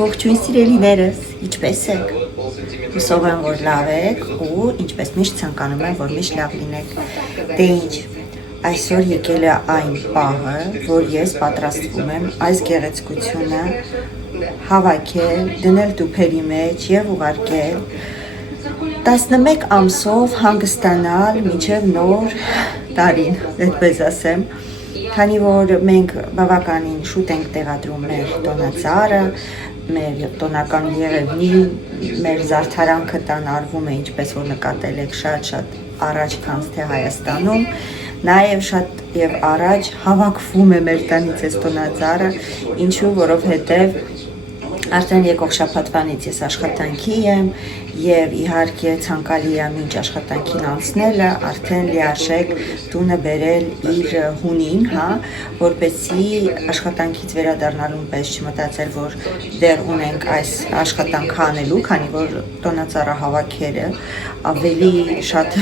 Ողջույն սիրելիներս, ինչպե՞ս եք։ Հուսով եմ, որ լավ եք ու ինչպես միշտ ցանկանում եմ, որ միշտ լավ լինեք։ Դե ինչ, այսօր եկել է այն պահը, որ ես պատրաստվում եմ այս գեղեցկությունը հավաքել, դնել տուփերի մեջ եւ ուղարկել 11 ամսով հանգստանալ մինչև նոր տարին, այդպես ասեմ։ Քանի որ մենք բավականին շուտ ենք տեղադրում մեր տոնածառը, մեր տոնական եղևնին, մեր զարդարանքը տան արվում է, ինչպես որ նկատել եք, շատ առաջ քան թե Հայաստանում, նաև շատ եւ առաջ հավաքվում է մեր տնից այս տոնածառը, ինչու, որովհետեւ արդեն եկող շաբաթվանից ես աշխատանքի եմ եւ իհարկե ցանկալի է մինչ աշխատանքին անցնելը արդեն լիարժեք տունը բերել իր հունին, որպեսզի աշխատանքից վերադառնալուն պես չմտածել, որ դեռ ունենք այս աշխատանքը անելու, քանի որ տոնածառը հավաքելը ավելի շատ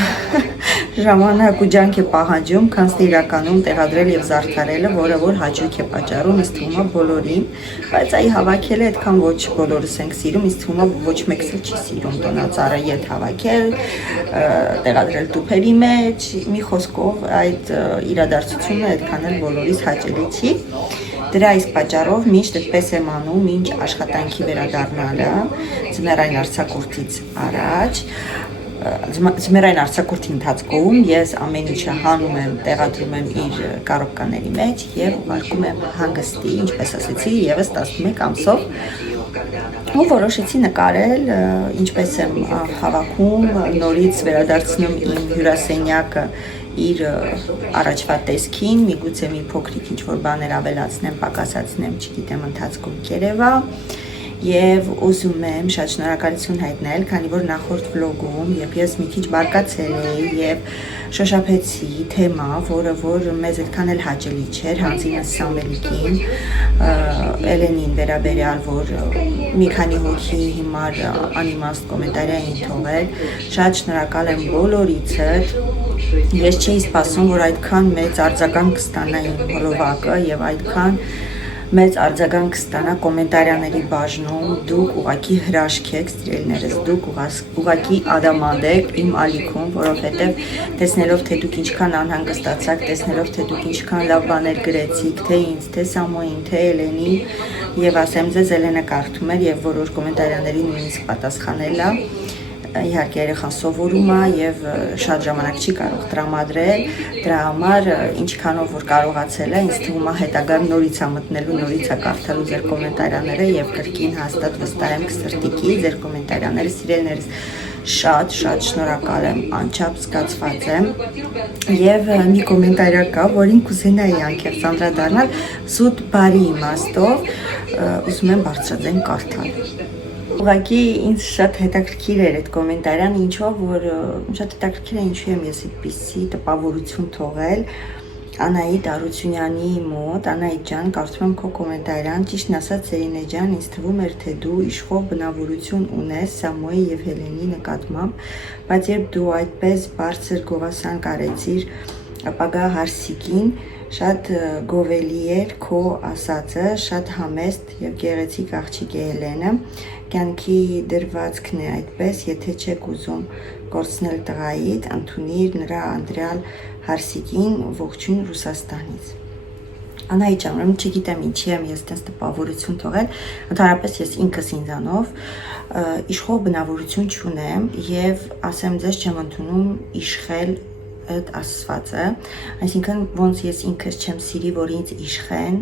ժամանակ ու ջանք է պահանջում, քան իրականում տեղադրել եւ զարդարելը, որը որ հաճույք է պատճառում, ինձ թվում է բոլորին, բայց այ հավաքելը այդքան ոչ բոլորս ենք սիրում, ինձ թվում է ոչ մեկս էլ չի սիրում տոնածառը ետ հավաքել, տեղադրել տուփերի մեջ, մի խոսքով այդ իրադարձությունը այդքան էլ բոլորիս հաճելի չի։ Դրա այս պատճառով միշտ այդպես եմ անում, մինչ աշխատանքի վերադառնալը, ձմեռային արձակուրդից առաջ, ձմեռային արձակուրդի ընթացքում ես ամեն ինչը հանում եմ, տեղադրում եմ իր կարողկաների մեջ եւ ուղարկում եմ հանգստի, ինչպես ասեցի, եւս 11 ամսով ու որոշեցի նկարել, ինչպես եմ հավաքում, նորից վերադարձնում իմ հյուրասենյակը իր առաջվա տեսքին, միգուցե մի փոքրիկ ինչ-որ բաներ ավելացնեմ, պակասացնեմ, չգիտեմ, ընթացքում կերևա եւ ուզում եմ շատ շնորհակալություն հայտնել, քանի որ նախորդ վլոգում, երբ ես մի քիչ բարկացել էի եւ շոշափեցի թեմա, որը որ մեզ այդքան էլ հաճելի չէր, հանձինս Սամվելիկին, Էլենին վերաբերյալ, որ մի քանի հոգի հիմար անիմաստ կոմենտար էին թողել, շատ շնորհակալ եմ բոլորիցդ։ Ես չէի սպասում, որ այդքան մեծ արձագանք կստանա իմ հոլովակը եւ այդքան մեծ արձագանք կստանա կոմենտարյաների բաժնում, դուք ուղակի հրաշք եք, սիրելիներս, դուք ուղակի ադամանդ եք իմ ալիքում, որովհետև տեսնելով, թե դուք ինչքան անհանգստացաք, տեսնելով, թե դուք ինչքան լավ բաներ գրեցիք, թե ինձ, թե Սամոյին, թե Էլենին, եւ ասեմ ձեզ, Էլենը կարդում էր եւ որոշ կոմենտարյաների նույնիսկ պատասխանել է։ Իհարկե երեխան սովորում է եւ շատ ժամանակ չի կարող տրամադրել, դրա համար ինչքանով որ կարողացել է, ինձ թվում է հետագայում նորից է մտնելու, նորից է կարդալու ձեր կոմենտարյաները եւ կրկին հաստատ վստահ եմ կսրտիկի ձեր կոմենտարյաները, սիրելիներս, շատ շնորհակալ եմ, անչափ զգացված եմ եւ մի կոմենտարիա կա, որին կուզենայի անկեղծ անդրադառնալ զուտ բարի իմաստով, ուզում եմ բարձրաձայն կարդալ։ Ուղղակի ինձ շատ հետաքրքիր էր այդ կոմենտարյան, ինչով որ շատ հետաքրքիր է ինչու եմ ես այդպիսի տպավորություն թողել Անահիտ Արությունյանի մոտ, Անահիտ ջան, կարծում եմ քո կոմենտարյան, ճիշտն ասած Սերինե ջան, ինձ թվում էր թե դու իշխող բնավորություն ունես Սամոյի եւ Հելենի նկատմամբ, բայց երբ դու այդպես բարձր գովասանք արեցիր ապագա հարսիկին, շատ գովելի էր քո ասածը, շատ համեստ եւ գեղեցիկ աղջիկ է Էլենը, կյանքի դրվածքն է այդպես, եթե չեք ուզում կորցնել տղայիդ, ընդունիր նրա անդրյալ հարսիկին, ողջույն Ռուսաստանից։ Անահիտ ջան, ուրեմն չգիտեմ ինչի եմ ես տես տպավորություն թողել, ընդհանրապես ես ինքս ինձանով իշխող բնավորություն չունեմ եւ ասեմ ձեզ չեմ ընդունում իշխել այդ ասվածը, այսինքն ոնց ես ինքս չեմ սիրի, որ ինձ իշխեն,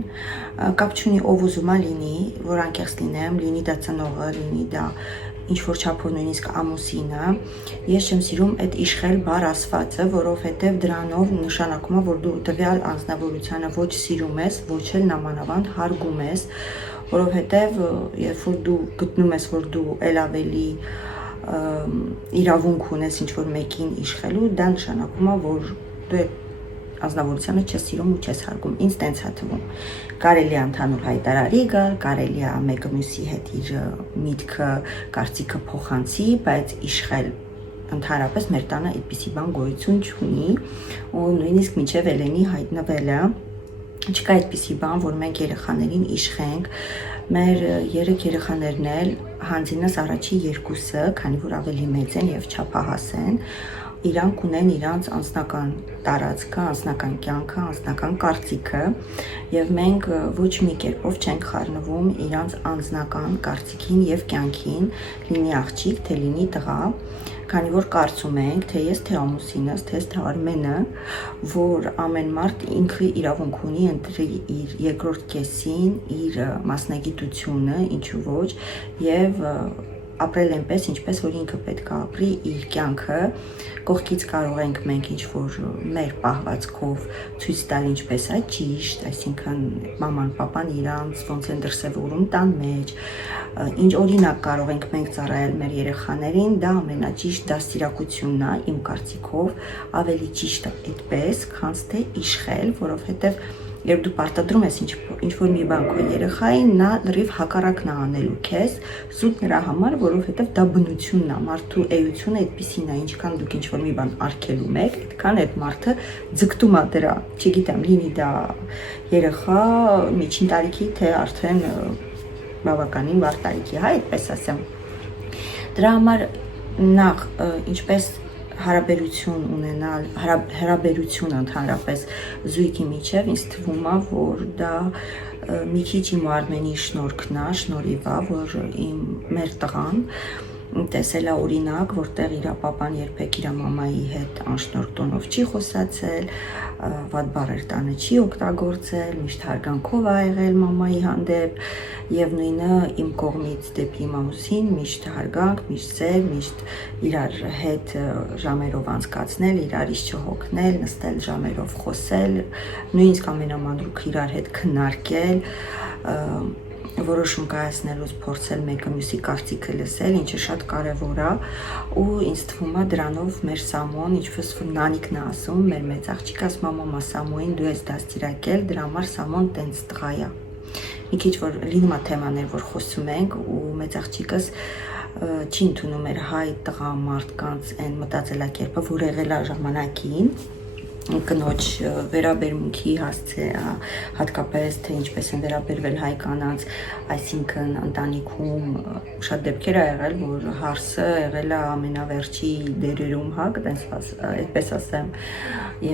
կապ չունի ով ուզում է լինի, որ անկեղծ լինեմ, լինի դա ծնողը, լինի դա ինչ-որ չափով նույնիսկ ամուսինը, ես չեմ սիրում այդ իշխել բառ ասվածը, որովհետև դրանով նշանակում է, որ դու տվյալ անձնավորությանը ոչ սիրում ես, ոչ էլ նամանավանդ հարգում ես, որովհետև երբ որ դու գտնում ես, որ դու ել ավելի իրավունք ունես ինչ-որ մեկին իշխելու, դա նշանակում է, որ դու անձնավորությանը չես սիրում ու չես հարգում, ինձ տենց է թվում, կարելի է ընդհանուր հայտարարի գալ, կարելի է մեկը մյուսի հետ իր միտքը, կարծիքը փոխանցի, բայց իշխել ընդհանրապես մեր տանը այդպիսի բան գոյություն չունի ու նույնիսկ մինչև Էլենի հայտնվելը չկա այդպիսի բան, որ մենք երեխաներին իշխենք, Մեր 3 երեխաներն էլ հանձինս առաջի 2-ը, քանի որ ավելի մեծ են եւ չափահաս են, իրանք ունեն իրանց անձնական տարածքը, անձնական կյանքը, անձնական կարծիքը եւ մենք ոչ մի կերպով չենք խառնվում իրանց անձնական կարծիքին եւ կյանքին, լինի աղջիկ, թե լինի տղա, քանի որ կարծում ենք, թե ես, թե ամուսինս, թե Արմենը, որ ամեն մարդ ինքը իրավունք ունի ընտրի իր երկրորդ կեսին, իր մասնագիտությունը, ինչու ոչ, եւ ապրել այնպես, ինչպես որ ինքը պետք է ապրի իր կյանքը, կողքից կարող ենք մենք ինչ-որ մեր պահվածքով ցույց տալ ինչպես է ճիշտ, այսինքն մաման, պապան իրանց ոնց են դրսևորում տան մեջ, ինչ օրինակ կարող ենք մենք ծառայել մեր երեխաներին, դա ամենաճիշտ դաստիարակությունն է, իմ կարծիքով, ավելի ճիշտ է այդպես, քան թե իշխել, որովհետև երբ դու պարտադրում ես ինչ-որ մի բան քո երեխային, նա լրիվ հակառակն է անելու քեզ, զուտ նրա համար, որովհետև դա բնությունն է, մարդու էությունը այդպիսին է, ինչքան դուք ինչ-որ մի բան արգելում եք, այդքան այդ մարդը ձգտում է դրա, չգիտեմ, լինի դա երեխա միջին տարիքի, թե արդեն բավականին վառ տարիքի, հա, այդպես ասեմ։ Դրա համար նախ ինչպես հարաբերություն ունենալ, հարաբերությունը ընդհանրապես զույգի միջև ինձ թվում է, որ դա մի քիչ իմ ու Արմենի շնորհքն է, շնորհիվ է, որ մեր տղան տեսել է օրինակ, որտեղ իր պապան երբեք իր մամայի հետ անշնորհ տոնով չի խոսացել, վատ բառեր տանը չի օգտագործել, միշտ հարգանքով ա եղել մամայի հանդեպ եւ նույնը իմ կողմից դեպի իմ ամուսին միշտ հարգանք, միշտ սեր, միշտ իրար հետ ժամերով անցկացնել, իրարից չհոգնել, նստել ժամերով խոսել, նույնիսկ ամենամանրուք իրար հետ քննարկել, որոշում կայացնելուց փորձել մեկը մյուսի կարծիքը լսել, ինչը շատ կարևոր է, ու ինձ թվում է դրանով մեր Սամոն, ինչպես որ Նանիկն է ասում, մեր մեծ աղջիկը ասում է մամա Սամոին դու ես դաստիարակել, դրա համար Սամոն տենց տղա է։ Մի քիչ որ լինում է թեմաներ, որ խոսում ենք, ու մեծ աղջիկս չի ընդունում էր հայ տղա մարդկանց այն մտածելակերպը, որ եղել է ժամանակին, կնոջ վերաբերմունքի հասցե, հատկապես թե ինչպես են վերաբերվել հայ կանանց, այսինքն ընտանիքում շատ դեպքեր ա եղել, որ հարսը եղել է ամենավերջի դերերում, հա, այդպես ասեմ,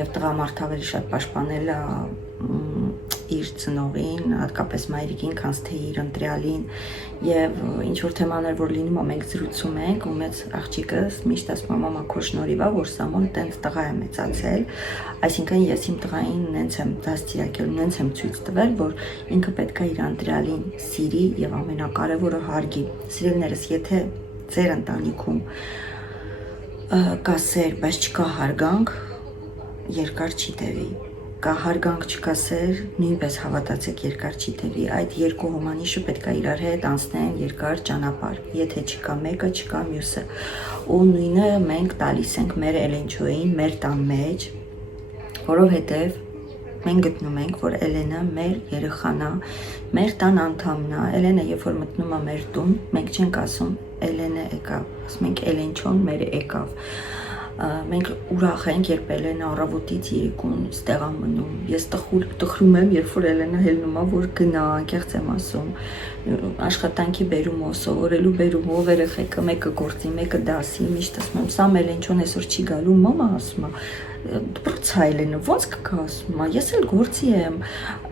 եւ տղամարդը ավելի շատ պաշտպանել է իր ծնողին, հատկապես մայրիկին, քան թե իր ընտրյալին, եւ ինչ որ թեմաներ որ լինում է մենք զրուցում ենք, ու մեծ աղջիկս միշտ ասում է մամա քո շնորհիվ է, որ Սամոն տենց տղա է մեծացել, այսինքն ես իմ տղային նենց եմ դաստիարակել, նենց եմ ցույց տվել, որ ինքը պետք է իր ընտրյալին սիրի եւ ամենակարևորը հարգի։ Սիրելիներս, եթե ձեր ընտանիքում կա սեր, բայց չկա հարգանք, երկար չի տևի։ Կա հարգանք, չկա սեր, նույնպես հավատացեք երկար չի տևի, այդ երկու հոմանիշը պետք է իրար հետ անցնեն երկար ճանապարհ, եթե չկա մեկը, չկա մյուսը, ու նույնը մենք տալիս ենք մեր Էլենչոյին, մեր տան մեջ, որովհետև մենք գտնում ենք, որ Էլենը մեր երեխան է, մեր տան անդամն է, Էլենը երբ որ մտնում է մեր տուն, մենք չենք ասում Էլենը եկավ, ասում ենք Էլենչոն մեր եկավ։ Մենք ուրախ ենք, երբ Էլենը առավոտից երեկոն ստեղ է մնում։ Ես տխրում եմ, երբ որ Էլենը հելնում է, որ գնա, անկեղծ եմ ասում, աշխատանքի բերումով, սովորելու բերումով, երեխեքը մեկը գործի, մեկը դասի, միշտ ասում եմ, սամ Էլենչոն այսօր չի գալու, մամա ասում է, դպրոց է Էլենը, ոնց կգա, ասում է, ես էլ գործի եմ,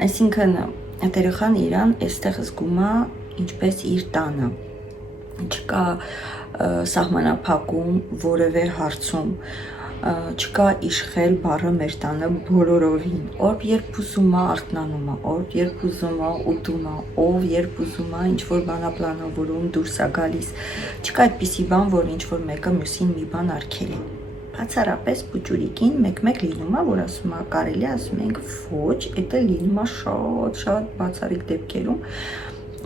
այսինքն այդ երեխան իրան այստեղ զգում է ինչպես իր տանը, չկա սահմանափակում որևէ հարցում, չկա իշխել բառը մեր տանը բոլորովին, ով երբ ուզում է արթնանում է, ով երբ ուզում է ուտում է, ով երբ ուզում է ինչ-որ բան է պլանավորում դուրս է գալիս, չկա այդպիսի բան, որ ինչ-որ մեկը մյուսին մի բան արգելի։ Բացառապես փուճուրիկին մեկ-մեկ լինում է, որ ասում է կարելի է ասում ենք ոչ, դա լինում է շատ բացառիկ դեպքերում,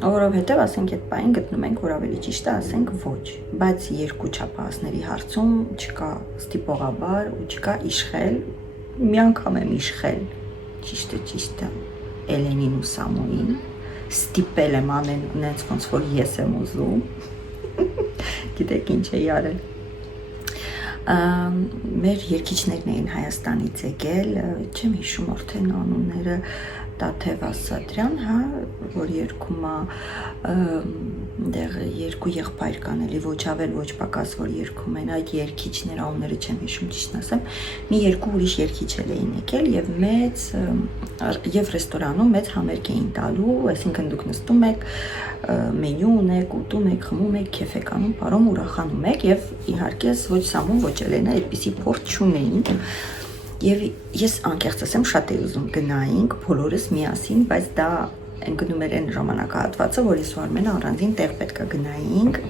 որովհետև ասենք այդ պահին գտնում ենք, որ ավելի ճիշտ է ասենք ոչ, բայց երկու չափահասների հարցում չկա ստիպողաբար ու չկա իշխել, մի անգամ եմ իշխել, ճիշտը Էլենին ու Սամոին, ստիպել եմ անեն նենց ոնց որ ես եմ ուզում, գիտեք ինչ էի արել։ Մեր երկիչներն էին Հայաստանից եկել, չեմ հիշում արդեն անունները, Տաթև Ասատրյան, հա, որ երգում է դեղ երկու եղբայր կան, էլի ոչ ավել, ոչ պակաս, որ երգում են, այդ երգիչները անունները չեմ հիշում, ճիշտն ասեմ, մի երկու ուրիշ երգիչ էին եկել եւ ռեստորանում մեծ համերգ էին տալու, այսինքն դուք նստում եք, մենյու ունեք, ուտում եք, խմում եք, քեֆ եք անում, պարում, ուրախանում եք եւ իհարկե ոչ Սամուն, ոչ Էլենա այդպիսի փորձ չունեին։ Եվ ես անկեղծ ասեմ շատ էի ուզում գնայինք բոլորս միասին, բայց դա գնում էր այն ժամանակահատվածը, որ ես ու Արմենը առանձին տեղ պետք է գնայինք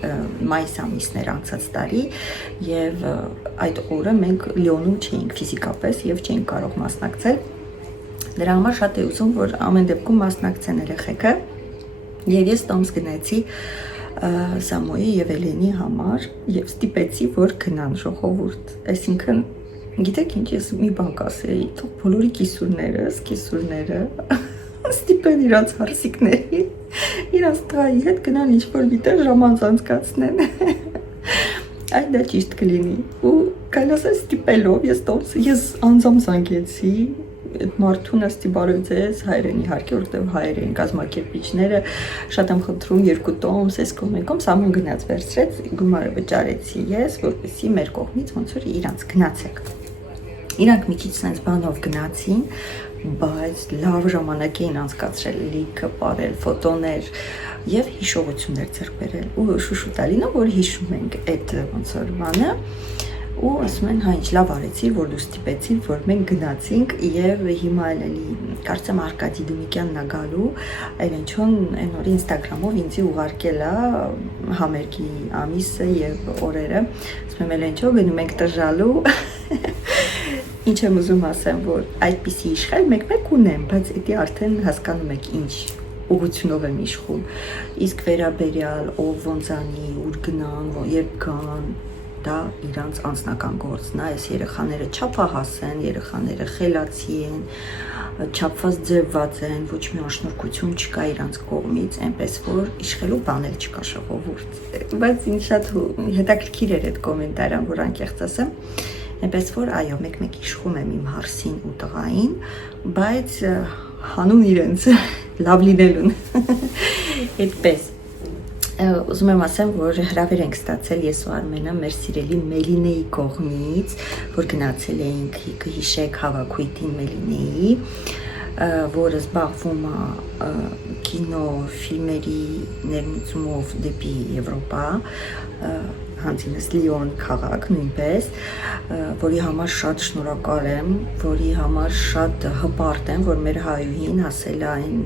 մայիս ամիսն էր անցած տարի եւ այդ օրը մենք Լիոնում չէինք ֆիզիկապես եւ չէինք կարող մասնակցել։ Դրա համար շատ էի ուզում, որ ամեն դեպքում մասնակցեն երեխեքը եւ ես տոմս գնացի Սամոյի եւ Էլենի համար եւ ստիպեցի, որ գնան ժողովուրդ, այսինքն գիտեք ինչ, ես մի բան կասեի, թող բոլորի կիսուրները ստիպեն իրանց հարսիկների, իրանց տղայի հետ գնան ինչ-որ միտեղ ժամ անցկացնեն, այդ դա ճիշտ կլինի, ու կարելի ասել ստիպելով, ես անձամ զանգեցի, այդ մարդուն ասի բարև ձեզ, հայերեն իհարկե, որտեղ հայեր էին կազմակերպիչները, շատ եմ խնդրում երկու տոմս, այս կողմեկում, Սամուն գնաց վերցրեց, գումարը վճարեցի ես, որպեսզի մեր կողմից ոնց որ իրանց գնացեք։ Իրանք մի քիչ sense բանով գնացին, բայց լավ ժամանակ էին անցկացրել, լիքը ապարել, ֆոտոներ եւ հիշողություններ ձեռք բերել։ Ու շուշուտալինը, որ հիշում ենք այդ ոնց որ բանը, ու ասում են, հա ինչ լավ արեցիր, որ դու ստիպեցիր, որ մենք գնացինք եւ հիմա էլի կարծեմ Արկադի Դումիկյանն է գալու, Էլենչոն այն օրի Instagram-ով ինձ ուղարկել է համերգի ամիսը եւ օրերը, ասում եմ Էլենչո գնում ենք տժալու Ինչ եմ ուզում ասեմ, որ այդպիսի իշխել մեկ-մեկ ունեմ, բայց դա արդեն հասկանում եք ինչ ուղղությունով եմ իշխում։ Իսկ վերաբերյալ ով ոնց անի, ուր գնան, երբ գան, դա իրանց անձնական գործն է, այս երեխաները չափահաս են, երեխաները խելացի են, չափված ձևված են, ոչ մի անշնորհքություն չկա իրանց կողմից, այնպես որ իշխելու բան էլ չկա ժողովուրդ։ Բայց ինձ շատ հետաքրքիր էր այդ կոմենտարը, որ անկեղծ ասեմ, այնպես որ այո, մեկ-մեկ իշխում եմ իմ հարսին ու տղային, բայց հանում իրենց լավ լինելուն։ Այդպես ուզում եմ ասեմ, որ հրավեր ենք ստացել ես ու Արմենը մեր սիրելի Մելինեի կողմից, որ գնացել էինք հիշեք հավաքույթին Մելինեի, որը զբաղվում է կինո ֆիլմերի ներմուծումով դեպի Եվրոպա, հանձինս Լիոն քաղաք նույնպես, որի համար շատ շնորհակալ եմ, որի համար շատ հպարտ եմ, որ մեր հայուհին հասել է այն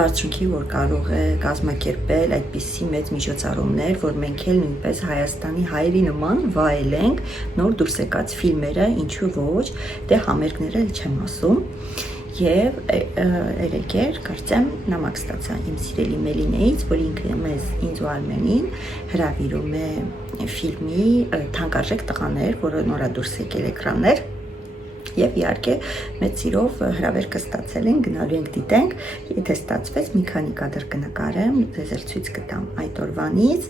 բարձունքի, որ կարող է կազմակերպել այդպիսի մեծ միջոցառումներ, որ մենք էլ նույնպես Հայաստանի հայերի նման վայելենք նոր դուրս եկած ֆիլմերը, ինչու ոչ, դե համերգները չեմ ասում։ Եվ երեքեր կարծեմ նամակ ստացա իմ սիրելի Մելինեից, որ ինքը ինձ ու Արմենին հրավիրում է ֆիլմի թանկարժեք տղաներ, որը նորադուրս եկել էկրաններ եւ իհարկե մեծ սիրով հրավեր կստացել են, գնալու ենք դիտենք, եթե ստացվեց մի քանի կադր կնկարեմ, ձեզ էլ ցույց կտամ այդ օրվանից։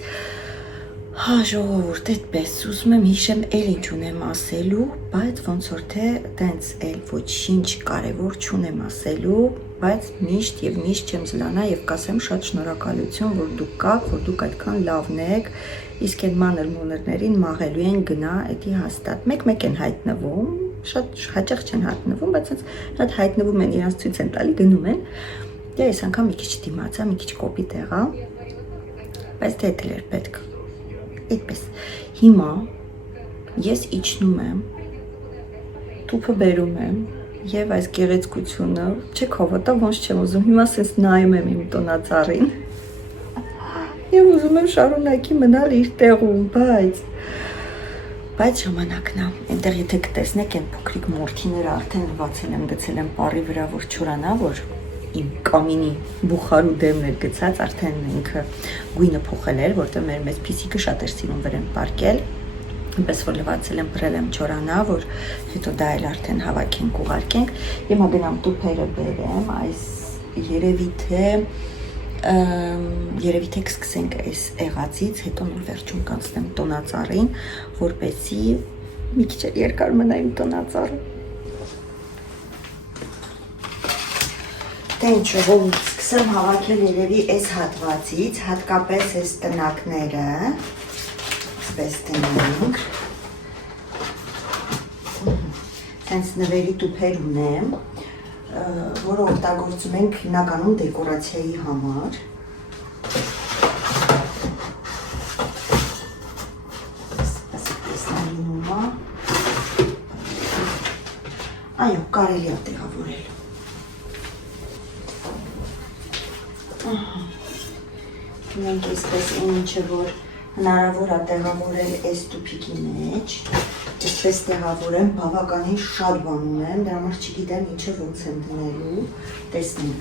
Հա ժողովուրդ, այդպես ուզում եմ հիշեմ էլ ինչ ունեմ ասելու, բայց ոնց որ թե տենց էլ ոչինչ կարևոր չունեմ ասելու, բայց միշտ եւ միշտ չեմ զլանա եւ կասեմ շատ շնորհակալություն, որ դուք կաք, որ դուք այդքան լավն եք, իսկ այդ մանր մոներներին մաղելու են գնա, էդի հաստատ։ Մեկ-մեկ են հայտնվում, շատ հաճախ չեն հայտնվում, բայց այնց շատ հայտնվում են, իրանց ցույց են տալի, գնում են։ Դե այս անգամ մի քիչ դիմացա, մի քիչ կոպիտ եղա, բայց դե էլ էր պետք։ Այդպես, հիմա ես իջնում եմ, տուփը բերում եմ եւ այս գեղեցկությունը, չեք հավատա, ոնց չեմ ուզում, հիմա սենց նայում եմ իմ տոնածառին եւ ուզում եմ շարունակի մնալ իր տեղում, բայց ժամանակն է, այնտեղ եթե կտեսնեք այն փոքրիկ մորթիները արդեն լվացել եմ, գցել եմ պարի վրա, որ չորանա, որ իմ կամինի բուխարու դեմն էր գցած, արդեն ինքը գույնը փոխել էր, որտեղ մեր մեծ փիսիկը շատ էր սիրում վրան պարկել, այնպես որ լվացել եմ, բրել եմ չորանա, որ հետո դա էլ արդեն հավաքենք, ուղարկենք, հիմա գնամ տուփերը բերեմ, այս երևի թե կսկսենք այս եղածից, հետո նոր վերջում կանցնեմ տոնածառին, որպեսզի մի քիչ երկար մնա իմ տոնածառը։ Դե ինչ որ սկսեմ հավաքել երևի այս հատվածից, հատկապես այս տնակները, այսպես տնենք, հենց նվերի տուփեր ունեմ, որը օգտագործում ենք հիմնականում դեկորացիայի համար։ Այո, կարելի է տեղավորել։ Մենք այսպես ինչը որ հնարավոր է տեղավորել այս տուփիկի մեջ, այսպես տեղավորեմ, բավականին շատ բան ունեմ, դրա համար չգիտեմ ինչը ոնց եմ դնելու, տեսնենք։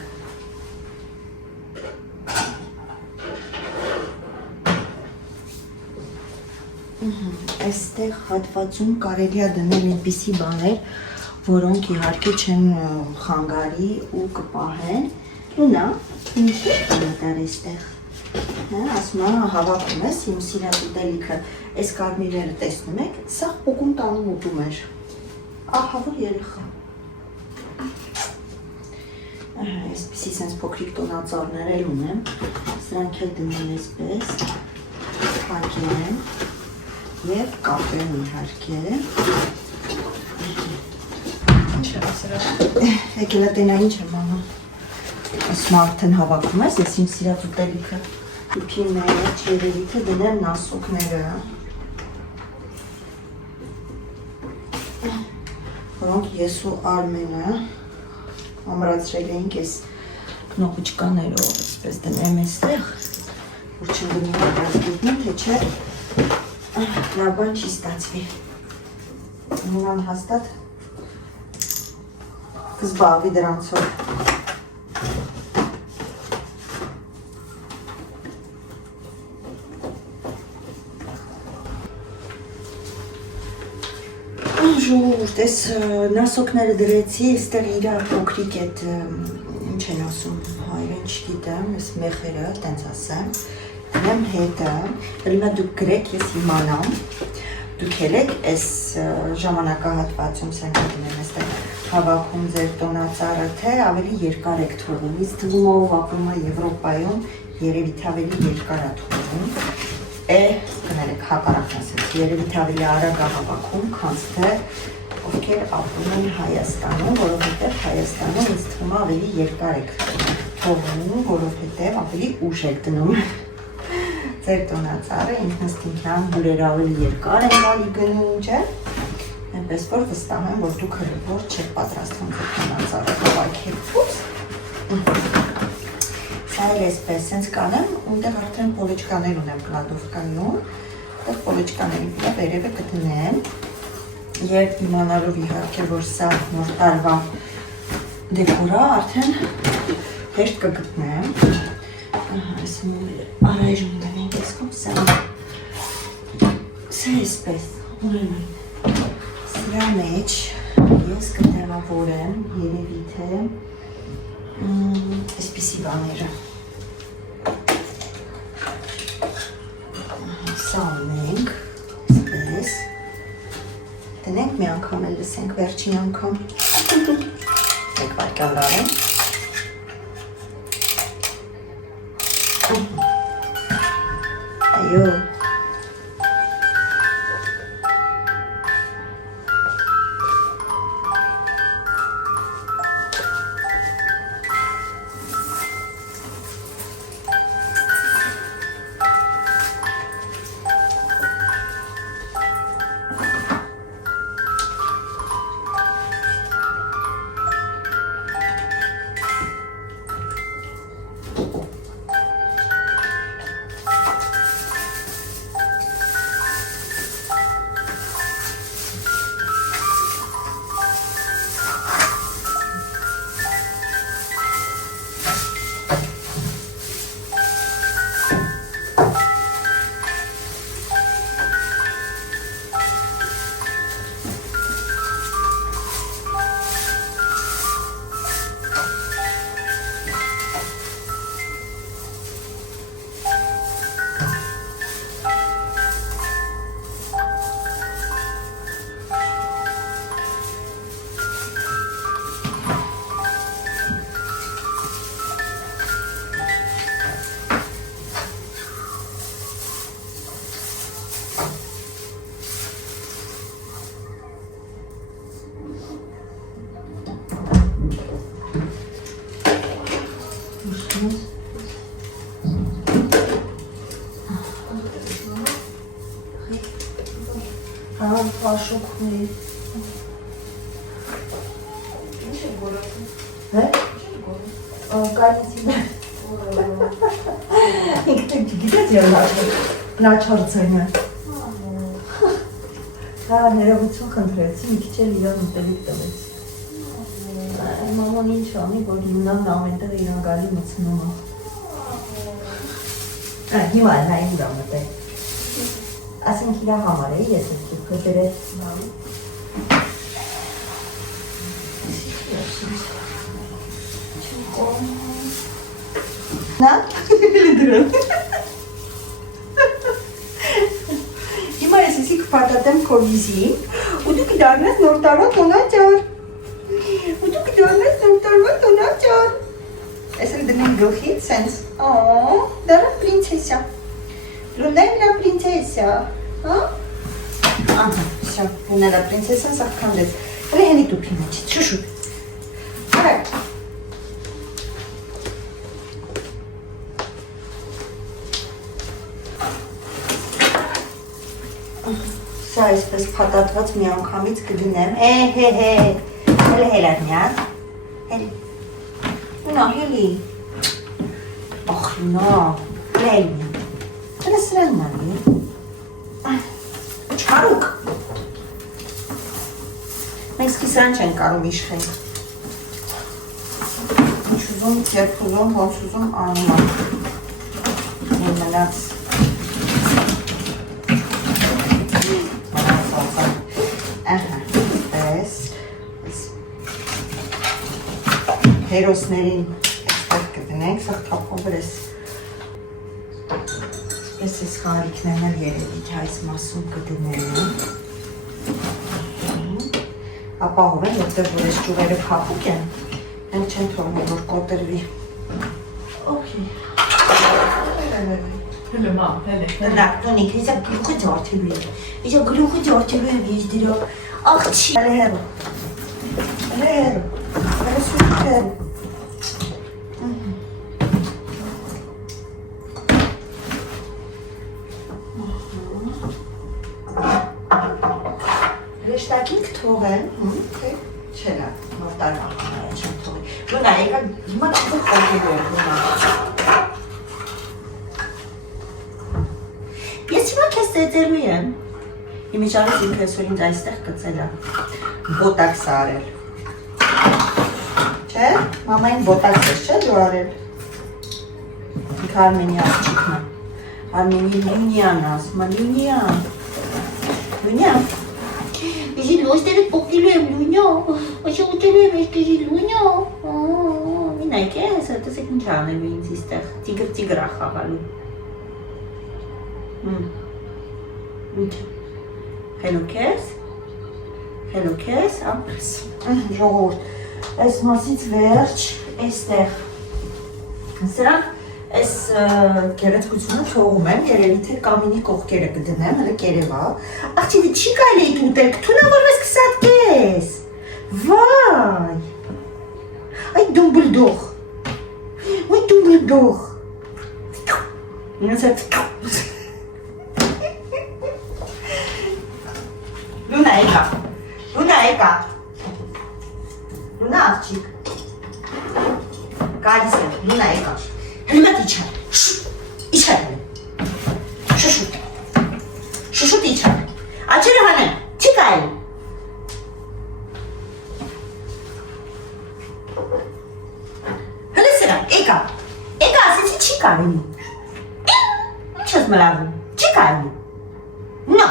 Այստեղ հատվածում կարելի է դնել այնպիսի բաներ, որոնք իհարկե չեն խանգարի ու կպահեն, ու նա ինչ է դար այստեղ, ասում է հավաքում ես իմ սիրած ուտելիքը, այս կարմիրները տեսնում եք, սա փոքուն տանում ուտում էր, ահա որ երեխա, այսպիսի սենց փոքրիկ տոնածառներ էլ ունեմ, սրանք էլ դնում այսպես, հակեմ և կապեմ իհարկե, Եկել է տենա ինչ եմ անում, ասում արդեն հավաքում ես, ես իմ սիրած ուտելիքը տուփի մեջ երևի թե դնեմ նասոկները, որոնք ես ու Արմենը ամրացրել էինք այս կնոպուչկաներով, այսպես դնեմ այստեղ, որ չգնում ապրասկիտնի, թե չէ լավ բան չի ստացվի, նման հաստատ կզբաղվի դրանցով։ Ժողովուրդ, այս նասոկները դրեցի, այստեղ իրար փոքրիկ այդ, ինչ են ասում, հայերեն չգիտեմ, այս մեխերը, տենց ասեմ, դնեմ հետը, ելիմա դուք գրեք, ես իմանամ, դուք ելեք այս ժամանակահատվածում սրանք դնեմ այստեղ հավաքում ձեր տոնածառը, թե ավելի երկար եք թողում, ինձ թվում է ով ապրում է Եվրոպայում, երևի թե ավելի երկար է թողում, կներեք հակառակն ասեց, երևի թե ավելի արագ է հավաքում, քան թե ովքեր ապրում են Հայաստանում, որովհետև Հայաստանում ինձ թվում է ավելի երկար եք թողում, որովհետև ավելի ուշ եք դնում ձեր տոնածառը, ինքնըստինքյան հյուրերը ավելի երկար են գալի գնում, չէ՞։ Այնպես որ վստահ եմ, որ դուք հրվոր չեք պատրաստվում ձեր տոնածառը հավաքել, ուպս։ Սա էլ այսպես, սենց կանեմ, ունտեղ արդեն պոլիչկաներ ունեմ կլադովկայում, տեղ պոլիչկաների վրա վերևը կդնեմ, և իմանալով իհարկե, որ սա նոր տարվա դեկորա, արդեն հեշտ կգտնեմ, այս առայժում դնենք ես կոմ սա այսպես, ունենան, սրա մեջ ես կտեղավորեմ երևի թե այսպիսի բաները, սա ունենք, այսպես, դնենք մի անգամ էլ լսենք վերջին անգամ, մեկ վարկյան լարեմ, այո, շոկների։ Ինչ է գորացում։ Հե՞։ Ինչ է գորացում։ Կայացին է։ Ինքն գիտես նա չորցենը։ Հա, ներողություն խնդրեցի, մի քիչ էլ իրան ուտելիք տվեց։ Մաման ինչ անի, որ Լունան ամենտեղ իրան գալի մցնում է։ Հիմա էլ նայ ուրա մտե։ Ասենք իրա համար է, ես ես դուք դրել։ Նա դրել։ Հիմա ես իսի կպատատեմ քո վիզին, ու դու կդառնաս նոր տարվա տոնաճար։ Ու դու կդառնաս նոր տարվա տոնաճար։ Ես էլ դնեմ գլխից սենց։ Դառա պրինցեսա։ Լունեն լա պրինցեսա։ Ահա, всё, Լունեն լա պրինցեսան սաղքանդեց։ Հələ հենի տուփի մեջից, շուշուտ։ Արա։ Սա այսպես փաթաթված մի անգամից կդնեմ։ Հե։ Հələ միան։ Հələ։ Նա հելի։ Ախ, նա։ Լելի։ Հələ սրանն ալի։ Չարուկ։ Մենք սկիսան չեն կարող իշխենք։ Ինչ ուզում, երբ ուզում, ոնց ուզում անում եմ։ Իմ մնաց։ Հերոսներին այստեղ կդնենք, սաղթապով ես ես խարիքներն էլ երևի թե այս մասում կդնեմ ապահով են, որտեղ որ ես ճուղերը փափուկ են ենք չեն թողնում, որ կոտրվի Հələ մամ, հələ Նակ, ես գլուխը ջարդելու եմ ես գլուխը ջարդելու եմ ես դրա աղջի հələ հələ սույթ հələ Հեշտակին կթողեմ, թե չելա, նոր տարվա չեմ թողի Լունա, եկա հիմա չուղը խորքելու եմ Լունա Ես հիմա կեզ ծեծելու եմ Իմիջարից ինքը այսօր ինձ այստեղ կծելա Բոտաքս արել Չէ, մամային բոտաքս ես չէ դու արել Ինքը Արմենի աղջիկն է Արմենի Լունյան ասում է Լունյան Ես լոստերը պոկելու եմ լունյո, ոչը ուտելու եմ ես կեզի լունյո Մին այք է, հեսա տսեք ինչ անելու ինձ իստեղ, տիգր ախաղալու Ինչ, հելո կես, ամպրս Ժողորդ, այս մասից վերջ, այստեղ Սրանք Այս գերեցկությունը թողում եմ, երևի թե կամինի կողքերը կդնեմ, հələ կերևա Աղջիվի չի կայլ էիտ ուտել, կթունա որպես կսատկես Վայ Այ դումբլդող Այ դումբլդող Ինձ հետ Լունա եկա Լունա աղջիկ Գալիս եմ, Լունա եկա Հլմատ իչար, իչար Շուշուտ իչար, աչերը հանեմ, չի կայլ Հլը սրա, եկա ասեցի չի կայլի Ինչ ես մլավում, չի կայլի Նա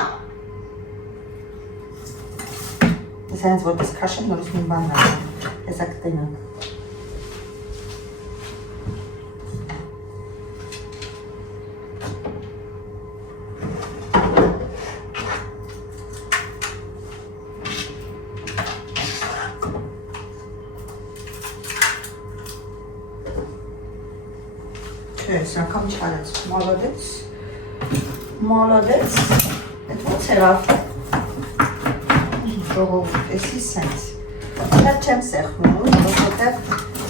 Ես հենց որպես կաշեմ նորից մին բան հացում, հեսա կտենան Ես անգամ չարեց, մոլոդեց, էդ ոնց երավ, ժողով, եսի սենց, Շատ չեմ սեղմում, որովհետև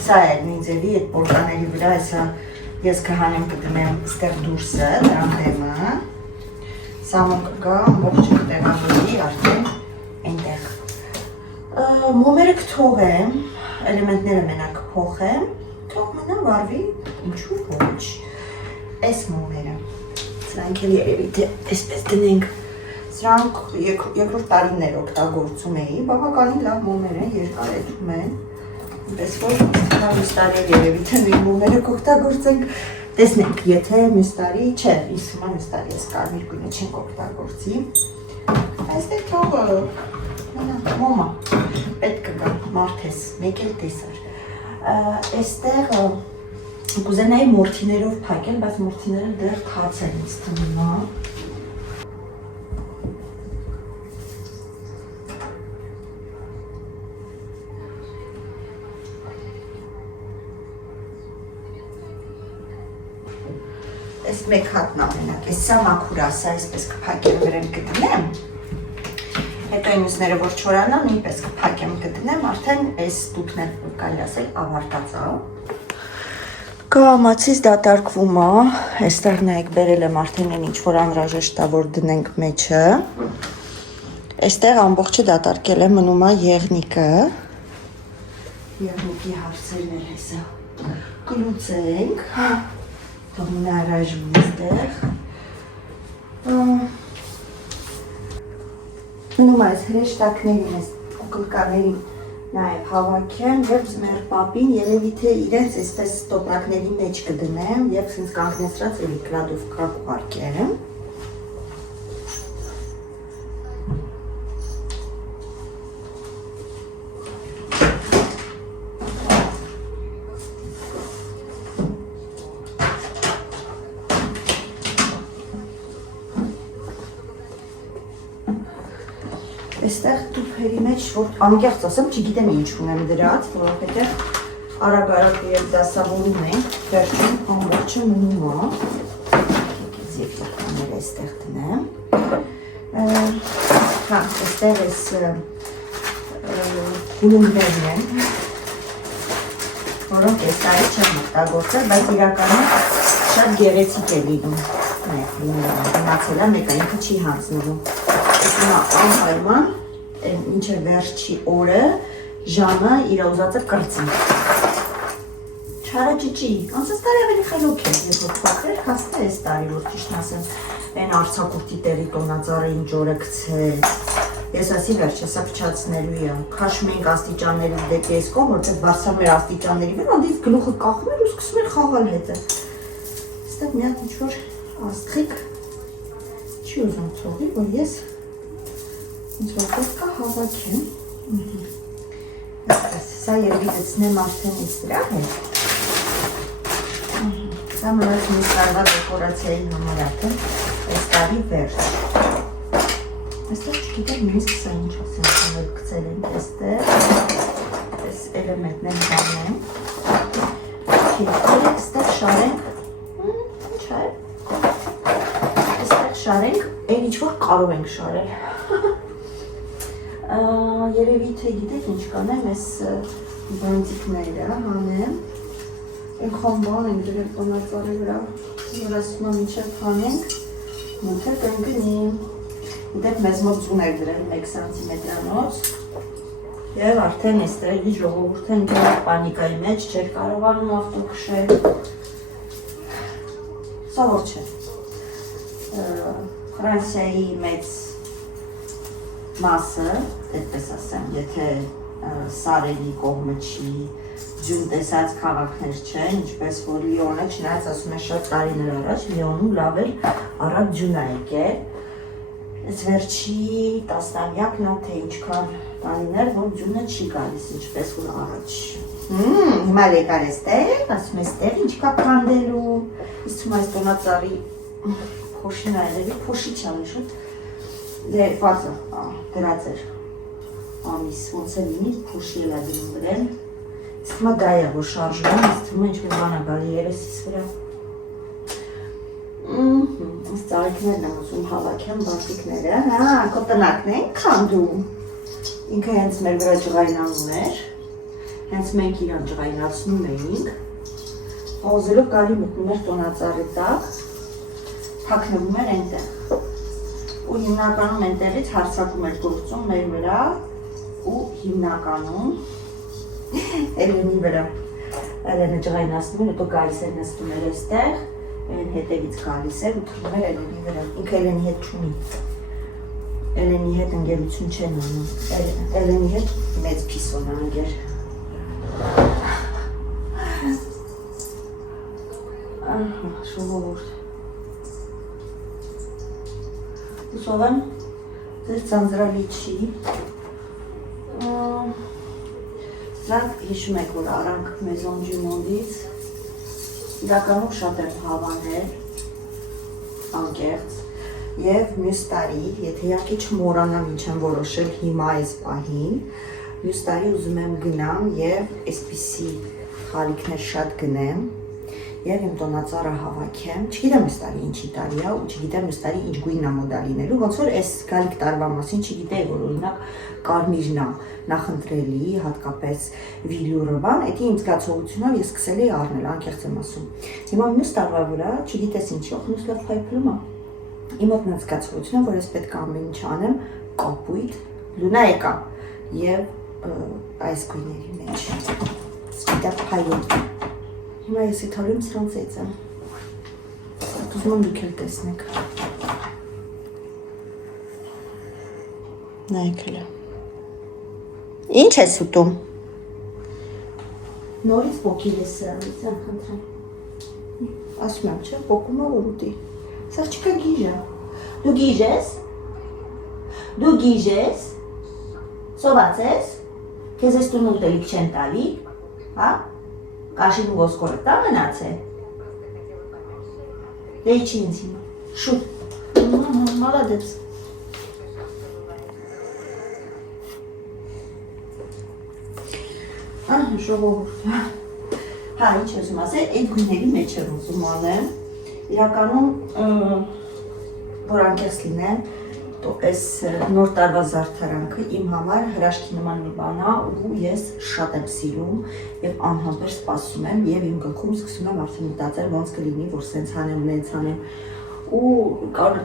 սա է նինձևի այդ պորկաների վրա, ես կհանեմ կդնեմ ստեղ դուրսը, դրան դեմը, սամոն կգա, ամբողջ կտեղավորի արդեն այստեղ։ Մոմերը կթողեմ, էլեմենտները մենակ կփոխեմ, թող մնա վարվի, ինչու ոչ։ Այս մոմերը, սրանք էլ երևի թե այսպես դնենք, սրանք երկրորդ տարիներ օգտագործում էի, բավականին լավ մոմեր են, երկար էդում են, պես որ մյուս տարի երևի թե նույն մոմերը կօգտագործենք, տեսնենք, եթե մյուս տարի, չէ, ինձ հիմա մյուս տարի ես կարմիր գույնը չենք օգտագործի, այստեղ թող մոմա, պետք կգա, մարդ ես, մեկ էլ տեսար, այստեղ կուզենայի մորթիներով փակել, բայց մորթիները դեռ թաց են ինձ թվում է։ Այս մեկ հատն ամենակ, այս սա մաքուր է, սա այսպես կփակեմ վրան կդնեմ, հետո մյուսները որ չորանա, նույնպես կփակեմ կդնեմ, արդեն այս տուփն էլ կարելի ասել ավարտած է։ Կամացից դատարկվում է, այստեղ նայեք բերել եմ արդեն ինչ որ անհրաժեշտ է որ դնենք մեջը։ Այստեղ ամբողջը դատարկել եմ, մնում է եղնիկը։ Եղնիկի հարցերն էլ հեսա կլուծենք, թող հնարաժվում այստեղ։ Մնում այս հրեշտակներին, այս կլկաներին նաև հավաքեմ և մեր պապին երևի թե իրենց այսպես տոպրակների մեջ կդնեմ և սենց կանգնեցրած էլի կրադովկա կուարկեմ։ Այստեղ տուփերի մեջ, որ անկեղծ ասեմ, չգիտեմ ինչ ունեմ դրած, որովհետև արագ-արագ երբ դասավորում ենք, վերջում ամբողջը մնում է։ Եկեք երկրորդ այստեղ դնեմ։ Հա, այստեղ այս գունունգներն են, որոնք այս տարի չեմ օգտագործել, բայց իրականում շատ գեղեցիկ է լինում։ Մնացել է մեկը ինքը չի հանձնվում։ Հիմա անհայման, ինչ է վերջի օրը, ժամը իր ուզածը կրծին։ Չարը ճիճի, անցած տարի ավելի խելոք է, երբ որ փոխեր, հաստ է այս տարի, որ ճիշտ ասեմ, այն արձակուրդի տեղի տոնածառային ջորը գցել։ Ես ասի վերջ, հեսա փչացնելու եմ, քաշում ենք աստիճանների դեպի այս կողմ, որտեղ բարձր մեր աստիճանների վրա, անդից գլուխը կախում էր ու սկսում էր խաղալ հետը։ Ստեղ մի հատ ինչ-որ աստղիկ չի ուզում թողի, որ ես ինչ որ պետք է հավաքեմ։ Սա երևի դցնեմ արդեն ինձ դրա հետ։ Սա մնաց մյուս տարվա դեկորացիայի համար է, այս տարի վերջ։ Այստեղ չգիտեմ նույնիսկ սա ինչ ասեմ, որ գցել ենք այստեղ, այս էլեմենտներ բանեմ։ Երեք այստեղ շարենք, ինչ է, այստեղ շարենք, այն ինչ որ կարող ենք շարել։ Երևի թե գիտեք ինչ կանեմ, այս բանտիկները հանեմ, ինքան բան ենք դրել տոնածառի վրա, որ ասում եմ ինչև հանենք, մունքը կնգնիմ, դեպ մեզ մոտ ձուն էր դրել 1 սանտիմետրանոց և արդեն այստեղի ժողովուրդը ընկել պանիկայի մեջ չէր կարողանում ավտո քշել, սովոր չէ, Ֆրանսիայի մեծ մասը, այդպես ասեմ, եթե Սարելի կողմը չի, ձյուն տեսած քաղաքներ չեն, ինչպես որ Լիոնը, չնայած ասում է շատ տարիներ առաջ, Լիոնում լավ էր առատ ձյուն է եկել, այս վերջի տասնամյակն է, թե ինչքան տարիներ, որ ձյունը չի գալիս, ինչպես որ առաջ։ Հիմա եկար էստեղ, ասում էստեղ ինչ կա կանդելու, իսում այս տոնածառի փոշին այլևի, փոշի չանիշում, դե վարձը դրած էր ամիս, ոնց է լինի, փոշի էլ է դնում վրեն, իսկմա դա է, որ շարժում եմ, իսկմա ինչ-որ բան է գալի երեսիս վրա։ Այս ծաղիքներն եմ ուզում հավաքեմ բարտիկները, հա, քո տնակն է քանդում, ինքը հենց մեր վրա ջղայնանում էր, հենց մենք իրան ջղայնացնում էինք, հոզելով գալի մտնում էր տոնածառի տակ, թաքնվում էր այնտեղ, ու հիմնականում այնտեղից հարցակում էր գործում մեր վրա, ու հիմնականում Էլենի վրա։ Էլենը ջղայնացնում էր, հետո գալիս էր նստում էր այստեղ, Էլեն հետևից գալիս էր ու թռնում էր Էլենի վրա։ Ինքը Էլենի հետ չունի։ Էլենի հետ ընկերություն չեն անում։ Էլենի հետ մեծ փիսոն անգեր։ Ահա, շողովուրդ։ Հուսով եմ, ձեր ծանձրալի չի։ Սրանք հիշում եք, որ արանք Maison du Monde-ից իրականում շատ եմ հավանել, անկեղծ, և մյուս տարի, եթե իհարկե չմոռանամ ինչ եմ որոշել հիմա այս պահին, մյուս տարի ուզում եմ գնամ և այսպիսի խալիքներ շատ գնեմ և իմ տոնածառը հավաքեմ, չգիտեմ այս տարի ինչի տարի է ու չգիտեմ այս տարի ինչ գույնն է մոդա լինելու, ոնց որ այս գալիք տարվա մասին չգիտեի, որ օրինակ կարմիրն է նախընտրելի, հատկապես վիլյուրը բան, էդի իմ զգացողությունով ես սկսել էի առնել, անկեղծ եմ ասում։ Հիմա մյուս տարվա վրա, չգիտես ինչով, մյուս լավ փայփլում է։ Իմ մոտ նա զգացողությունով, որ ես պետք է ամեն ինչ անեմ, կապույտ, լունա եկա և այս գույների մեջ, սպիտակ փայլուն։ Հիմա ես է թալում սրանց էծեմ, ուզում եմ դուք էլ տեսնեք։ Նայեք հելը։ Ինչ ես ուտում։ Նորից պոքիլ ես սրանից, խնդրեմ։ Ասում եմ, չէ, պոկում է որ ուտի։ Սա չկա գիժ է։ Դու գիժ ես։ Դու գիժ ես։ Սոված ես։ Քեզ ես տուն ուտելիք չեն տալի, հա։ Կաշին ու ոսկորը տա մնաց է։ Դե իչի ինձ հիմա։ Շուտ։ Մալադեց։ Ժողովուրդ, հա, ինչ ուզում ասել, այդ գույների մեջ եմ ուզում անեմ, իրականում, որ անկեղծ լինեմ, այս նոր տարվա զարդարանքը իմ համար հրաշքի նման մի բան է ու ես շատ եմ սիրում և անհամբեր սպասում եմ և իմ գլխում սկսում եմ արդեն մտածել ոնց կլինի, որ սենց հանեմ, նենց հանեմ ու կարող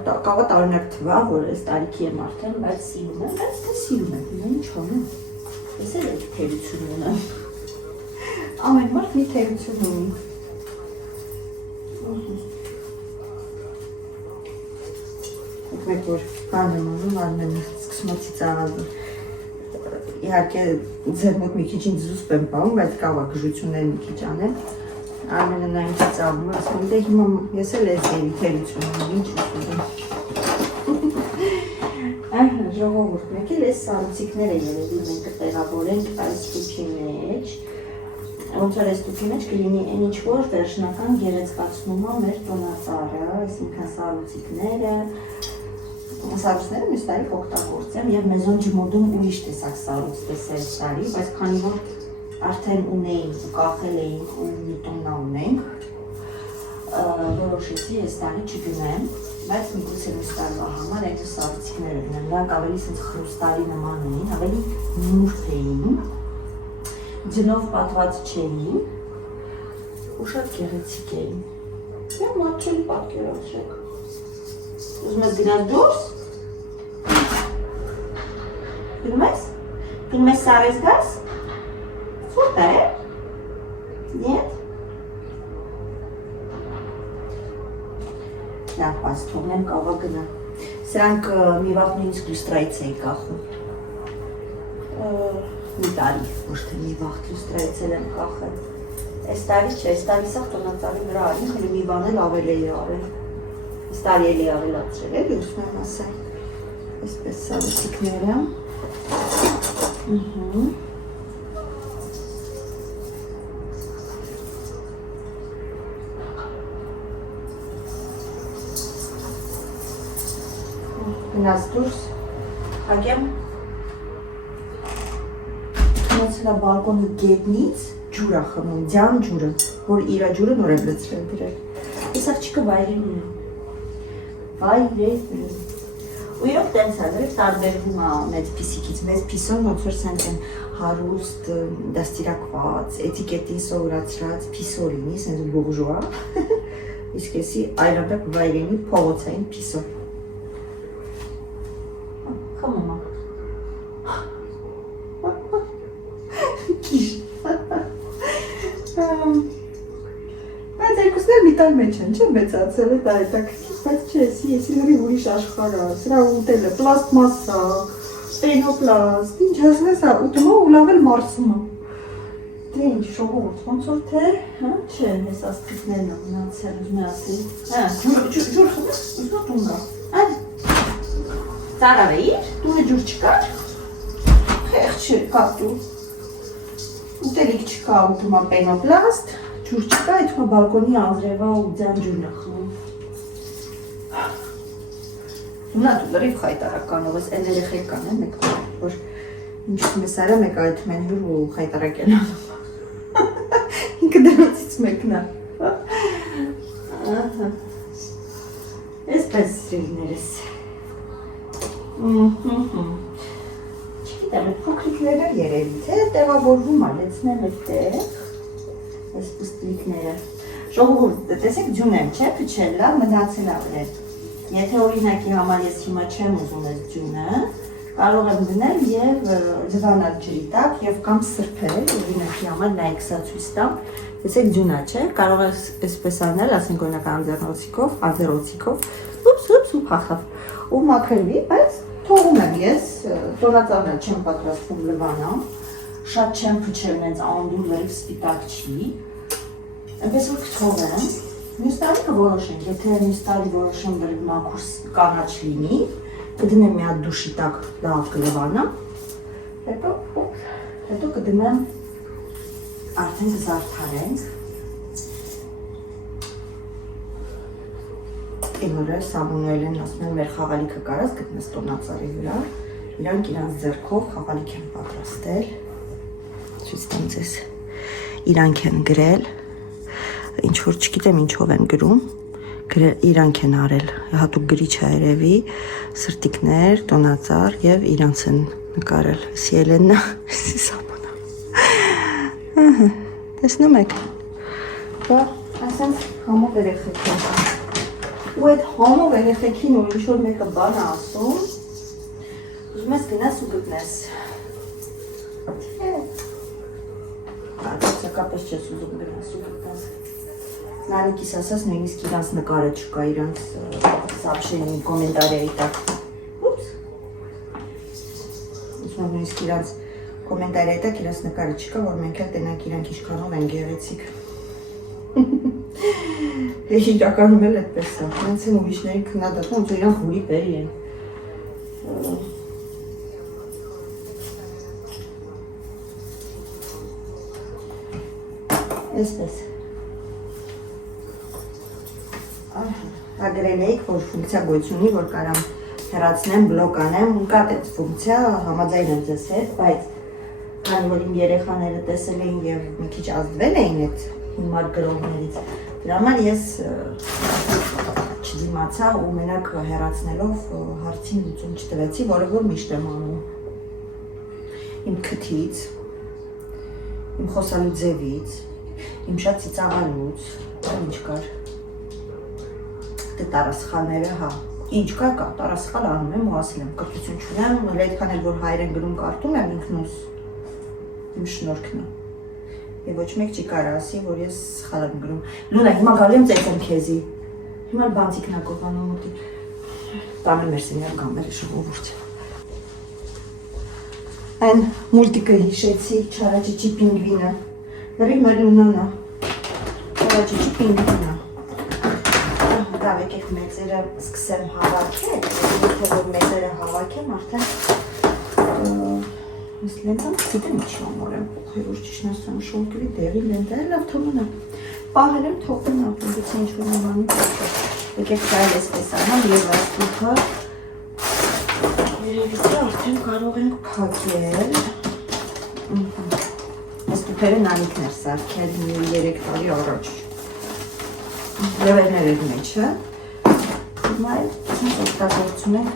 տարօրինակ թվա, որ այս տարիքի եմ արդեն, բայց սիրում եմ, բայց թե սիրում եմ, ինչ անեմ, ես էլ այդ թերություն ունեմ։ Ամեն մարդ մի թերություն ունի։ Մեկ որ բան եմ անում, արմեն սկսում է ծիծաղալու։ Իհարկե ձեր մոտ մի քիչ ինձ զուսպ եմ պահում, բայց կարող է գժություններ մի քիչ անեմ։ Արմենը նա ինձ ծիծաղում է, ասում դե հիմա ես էլ այս ձերի թերություն ունեմ, ինչ ուզում։ Ահա, ժողովուրդ, մեկ էլ այս սառույցիկները երևի մենք կտեղավորենք այս տուփի մեջ։ Ոնց որ այս տուփի մեջ կլինի այն ինչ որ վերջնական գեղեցկացնում է մեր տոնածառը, այսինքն սառույցիկները։ Սառույցները մյուս տարի կօգտագործեմ և Maison du Monde-ում ուրիշ տեսակ սառույց տեսա այս տարի, բայց քանի որ արդեն ունեինք ու կախել էինք ու մի տոննա ունենք, որոշեցի այս տարի չգնեմ, բայց միգուցե մյուս տարվա համար այդ սառույցիկները գնեմ, նրանք ավելի սենց խրուստալի նման էին, ավելի նուրբ էին, ձնով պատված չէին ու շատ գեղեցիկ էին։ Եվ մատչելի պատկերացրեք։ Ուզում ես գնալ դուրս։ Գնում ես։ Գնում ես սարես գաս։ Սուպեր։ Нет։ Լավ, բաց թողնեմ կարող գնա։ Սրանք մի վաղ նույնիսկ լուստրայից էի կախում։ Մի տարի, ոչ թե մի վաղ լուստրայից եմ կախել։ Այս տարի չէ, այս տարի սաղ տոնածառի վրա արին, խլի մի բան էլ ավել էի արել։ Այս տարի էլի ավելացրել էլի, ուզում եմ ասել, այսպես սառույցիկները։ Գնաց դուրս, հագեմ, գնացել է բալկոնի գետնից ջուր է խմում, ձյան ջուրը, որ իրա ջուրը նոր եմ լցրել դրել։ Այս աղջիկը վայրենի է։ Վայրենի։ Ու իրոք տենց է, դրեք տարբերվում է մեծ պիսիկից, մեծ պիսոն ոնց որ սենց են հարուստ, դաստիրակված, էտիկետին սովորացրած պիսո լինի, սենց բուրժուա, իսկ եսի այլապես վայրենի փողոցային պիսո։ Խմում է։ կոպիտայ մեջ են, չէ՞ մեծացել է դա հետաքրքիր, բայց չէ, էսի լրի ուրիշ աշխարհ է, սրա ուտելը պլաստմասա, պենոպլաստ, ինչ ասես, ուտում ու լավ էլ մարսում է։ Դե ինչ շողորդ, ոնց որ թե, հա, չէ, ես աստիճներն եմ մնացել, ուզում եմ ասի, հա, ջուր խմես, ուզում տուն գա, այ, ծարավեիր, տունը ջուր չկար, խեղճ չկա դու, ուտելիք չկա, ուտում եմ պենոպլաստ, ջուր չկա, այդում բալկոնի անձրևա ու ձյան ջուրն է խմում։ Դու լրիվ խայտարականով ես, են երեխեք կան է մեկ, որ ինչ մեսարը մեկ այդում են հյուր ու խայտարակ են անում։ Ինքը դրանցից մեկն է։ Այսպես սիրիներս։ Չգիտեմ, այդ փոքրիկները երևի, թե տեղավորվում ալեցնեմ այդտեղ, այս պստլիկները։ Ժողովուրդ, տեսեք ջուն եմ, չէ, փչել լավ, մնացել ավրել։ Եթե օրինակի համար ես հիմա չեմ ուզում այս ջունը, կարող եմ գնել և ձվանալ ջրի տակ և կամ սրբել, օրինակի համար նայեք սա ցույց տամ, տեսեք ջունա չէ, կարող ես այսպես անել, ասենք օրինակ անձեռոցիկով, ուպս ու փախավ, ու մաքրվի, բայց թողում եմ ես, տոնածառն էլ չեմ պատրաստվում լվանամ, շատ չեմ փչել նենց անդուր լրիվ սպիտակ չի, այնպես որ կթողեմ, մյուս տարի կորոշենք, եթե մյուս տարի որոշեմ լրիվ մաքուր կանաչ լինի, կդնեմ մի հատ դուշի տակ լավ կլվանամ, հետո կդնեմ արդեն կզարդարենք, իմ վրա Սամուելեն ասում են մեր խաղալիքը կարած գտնես տոնածառի վրա, իրանք իրանց ձեռքով խաղալիք են պատրաստել, ցույց տամ ձեզ, իրանք են գրել, ինչ որ չգիտեմ ինչով են գրում, իրանք են արել, հատուկ գրիչ երևի, սրտիկներ, տոնածառ և իրանց են նկարել, սի Էլեննա, սի Սամոնա, տեսնում եք, ասենց համով երեխեք են, ու այդ համով երեխեքին ու ինչ-որ մեկը բան ասում, ուզում ես գնաս ու գտնես, Սակապես չես ուզում գնաս ու գտնես, Նանիկիս ասաց նույնիսկ իրանց նկարը չկա, իրանց սաբշենի կոմենտարիայի տակ, ուպս, նույնիսկ իրանց կոմենտարիայի տակ իրանց նկարը չկա, որ մենք էլ տենանք իրանք իշքանով են գեղեցիկ, իրականում էլ այդպես է, նրանց են ուրիշների քննադատում, ոնց որ իրանք հուրի բերի են, այսպես, գրել էիք, որ ֆունկցիա գոյություն ունի, որ կարամ հեռացնեմ, բլոկ անեմ, ու կա այդ ֆունկցիա, համաձայն եմ ձեզ հետ, բայց քանի որ իմ երեխաները տեսել էին և մի քիչ ազդվել էին այդ հիմար գրողներից, դրա համար ես չդիմացա ու մենակ հեռացնելով հարցին լուծում չտվեցի, որը որ միշտ եմ անում։ Իմ քթից, իմ խոսալու ձևից, իմ շատ ծիծաղալուց, ինչ կար։ Դե տարասխալները, հա, ինչ կա, տարասխալ անում եմ ու ասել եմ, կրթություն չունեմ, էլ այդքան էլ որ հայերեն գրում կարդում եմ ինքնուս, իմ շնորհքն է։ Եվ ոչ մեկ չի կարող ասի, որ ես սխալ եմ գրում։ Լունա, հիմա գալու եմ ծեծեմ քեզի։ Հիմա բանցիկն ա կողանում մոտի։ Տանը մեր սենյակ գամել ժողովուրդ։ Այն մուլտիկը հիշեցի, Չարաճիճի պինգվինը։ Լրիվ մեր Լունան է։ Չարաճիճի պինգվինը։ Լավ եկեք մեծերը սկսեմ հավաքել, եթե որ մեծերը հավաքեմ, արդեն ես լենտան գիտեմ ինչի համար եմ փոխել, որ ճիշտ ասեմ, շոկերի դեղի լենտա է լավ թողնա։ Պահել եմ թողնա, գուցե ինչ-որ մի բանի փոխել։ Եկեք դա էլ էսպես անեմ եւ այս տուփը երևի թե արդեն կարող ենք փակել։ Այս տուփերը Նանիկն էր սարքել 3 տարի առաջ։ Լևերներ էր մեջը, հիմա էլ ինչ օգտագործում ենք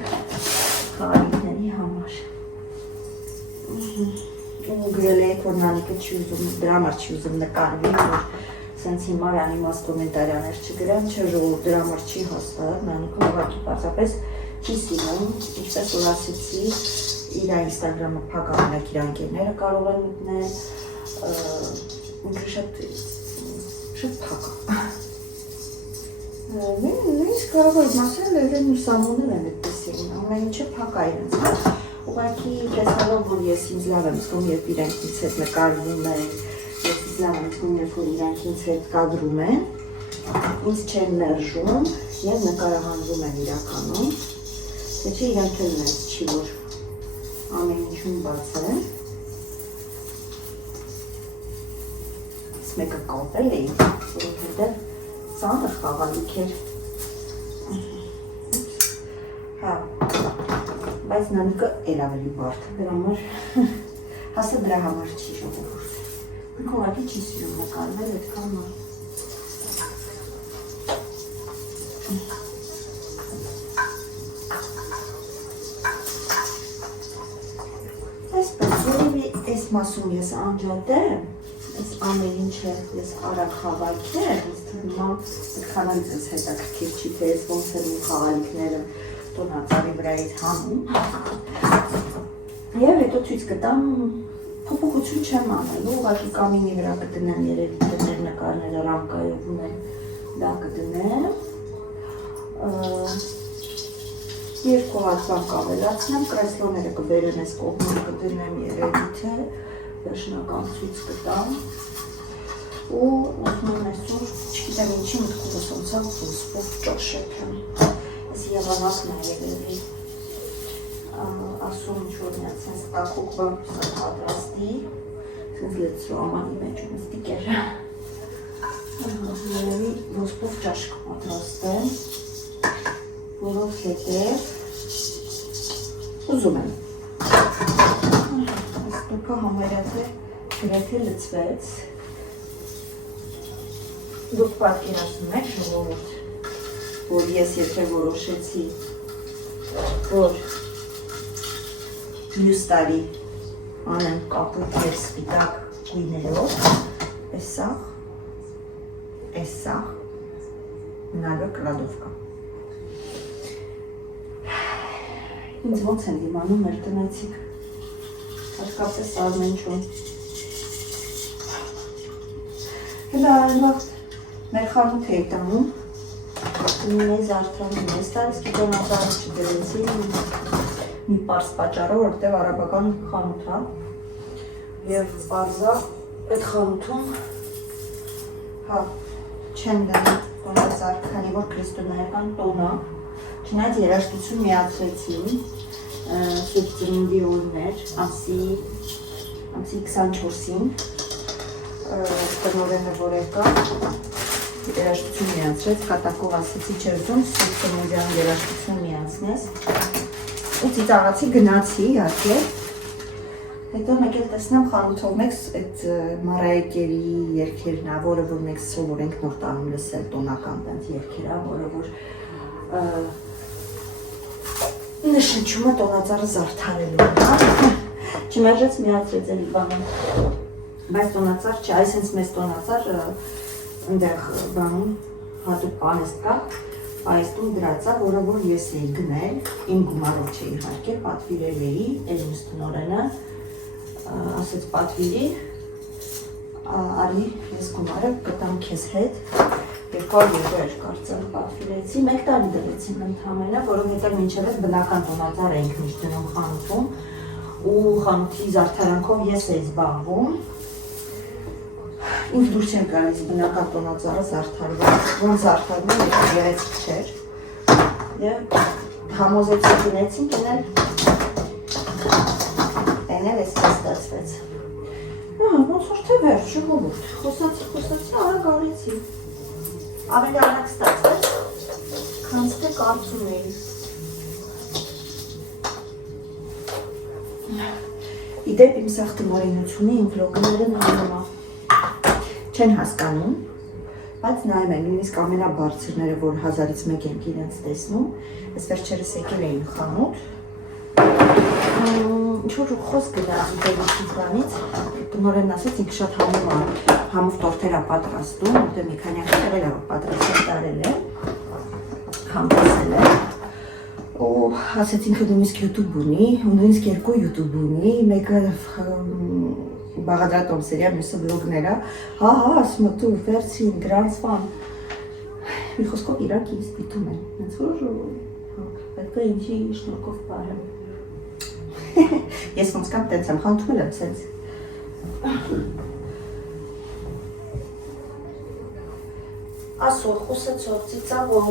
խաղալիքների համար։ Ու գրել եք, որ Նանիկը չի ուզում, դրա համար չի ուզում նկարվի, որ սենց հիմար անիմաստ կոմենտարյաներ չգրեմ, չէ ժողովուրդ դրա համար չի հաստատ, Նանիկը ուղղակի պարզապես չի սիրում, ինչպես որ ասեցի, իր ինստագրամը փակ ամենակ իր ընկերները կարող են մտնել, ինքը շատ փակ է։ Նույնիսկ կարող եմ ասել, լերեն ու սամոնել են այդպեսին, ամեն ինչը փակ է իրենց, ուղղակի տեսնելով, որ ես ինձ լավ եմ զգում, երբ իրենք ինձ հետ նկարվում են, ես ինձ լավ եմ զգում, երբ որ իրենք ինձ հետ կադրում են, ինձ չեն մերժում և նկարահանվում են իրականում, թե չէ իրենք էլ ունենց չի, որ ամեն ինչում բաց է, մեկը կապել էի, որովհետև ծանր խաղալիք էր, հա, բայց նանիկը էլ ավելի բարդ է, դրա համար, հասը դրա համար չի ժողովուրդ, ինք ուղղակի չի սիրում նկարվել այդքան նոր։ Այսպես, որևի այս մասում ես անջատեմ, այս ամեն ինչը ես արագ խաղալիքներ, ես թվում այդքան էլ ձեզ հետաքրքիր չի, թե ես ոնց եմ իմ խաղալիքները տոնածառի վրայից հանում և հետո ցույց կտամ փոփոխություն չեմ անելու, ուղղակի կամինի վրա կդնեմ երևի դներ նկարները ռամկայով ունեմ, դա կդնեմ, երկու հատ բան կավելացնեմ, կրեսլոները կբերեմ այս կողմում կդնեմ երևի թե վերջնական ցույց կտամ ու ուզում այսօր չգիտեմ ինչի մտքովս ոնցավ ոսպով ճաշեփեմ, այս եղանակն է երևի ասում ինչ-որ միած սենց տակուկ բան պատրաստի, սենց լեցրու ամանի մեջ ունես տիկեր, երևի ոսպով ճաշ կպատրաստեմ, որով հետև ուզում եմ։ Այս տուկը համարյա թե գրեթե լծվեց, դուք պատկերացնում եք ժողովուրդ, որ ես եթե որոշեցի, որ մյուս տարի անեմ կապույտ և սպիտակ գույներով, այս սաղ նալը կլադովկա։ Ինձ ոնց են դիմանում մեր տնեցիք, հատկապես Արմենչում։ Հելա այլվաղտ մեր խանութ էի տանում, մեզ արդանում ես տարիս կիտոնածառը չդրեցի մի պարս պատճառով, որտեղ արաբական խանութ է և պարզա այդ խանութում չեմ դնում տոնածառ, քանի որ քրիստոնեական տոն է, չնայած երաժշտություն միացրեցին, Սուրբ Ծնունդի օրն էր, ամսի 24-ին, տնօրենը որ եկա, երաժշտություն միացրեց, կատակով ասեցի չեր ուզում Սուրբ Ծնունդյան երաժշտություն միացնես, ու ծիծաղացի գնացի իհարկե, հետո մեկ էլ տեսնեմ խանութով մեկ այդ Մարայա Կերի երգերն է, որը որ մենք սովոր ենք նոր տանում լսել տոնական տենց երգեր է, որը որ նշնչումը տոնածառը զարդարելու է, չմերժեց միացրեց էլի բանում, բայց տոնածառ չէ, այս հենց մեզ տոնածառ ընդեղ բանում հատուկ պանեստ կա, պայեստում դրած է, որը որ ես էի գնել, իմ գումարով չէի իհարկե, պատվիրել էի, Էլմուս տնօրենը ասեց պատվիրի, արի ես գումարը կտամ քեզ հետ, երկու էր կարծեմ պատվիրեցի, մեկ տարի դրեցին ընդհանրապես, որովհետև մինչև այս բնական տոնածառ էինք միշտ դնում խանութում ու խանութի զարդարանքով ես էի զբաղվում, ինձ դուր չեմ գալիս բնական տոնածառը զարդարված, ոնց զարդարվում է գեղեցիկ չէր և համոզեցի գնեցինք ենել այսպես ստացվեց։ Ոնց որ թե վերջ, ժողովուրդ, խոսացի, արագ արեցի։ Ավելի արագ ստացվեց, քանց թե կարծում էի։ Իդեպ իմ սաղ տնօրինությունը իմ վլոգները նայում է։ Չեն հասկանում, բայց նայում են, նույնիսկ ամենաբարձրները, որ 1000-ից մեկ ենք իրենց տեսնում, այս վերջերս եկել էին խանութ, ինչ-որ խոսք գնաց ուտելիքից, տնօրենն ասեց, ինքը շատ համով տորթեր է պատրաստում, որտեղ մի քանի անգամ եղել է որ պատրաստել տարել է, համտեսել է, ու ասեց ինքը նույնիսկ YouTube ունի, նույնիսկ երկու YouTube ունի, մեկը Բաղադրատոմսերյա, մյուսը վլոգներ է, ասում է դու վերցին, գրանցվան, Մի խոսքով իրանք ինձ պիտում են, հենց որ պետք է ինձի շնորհքով բարեմ։ Ես ոնց կամ տենց եմ խանդում եմ սենց։ Ասող, խոսացող, ծիծաղով,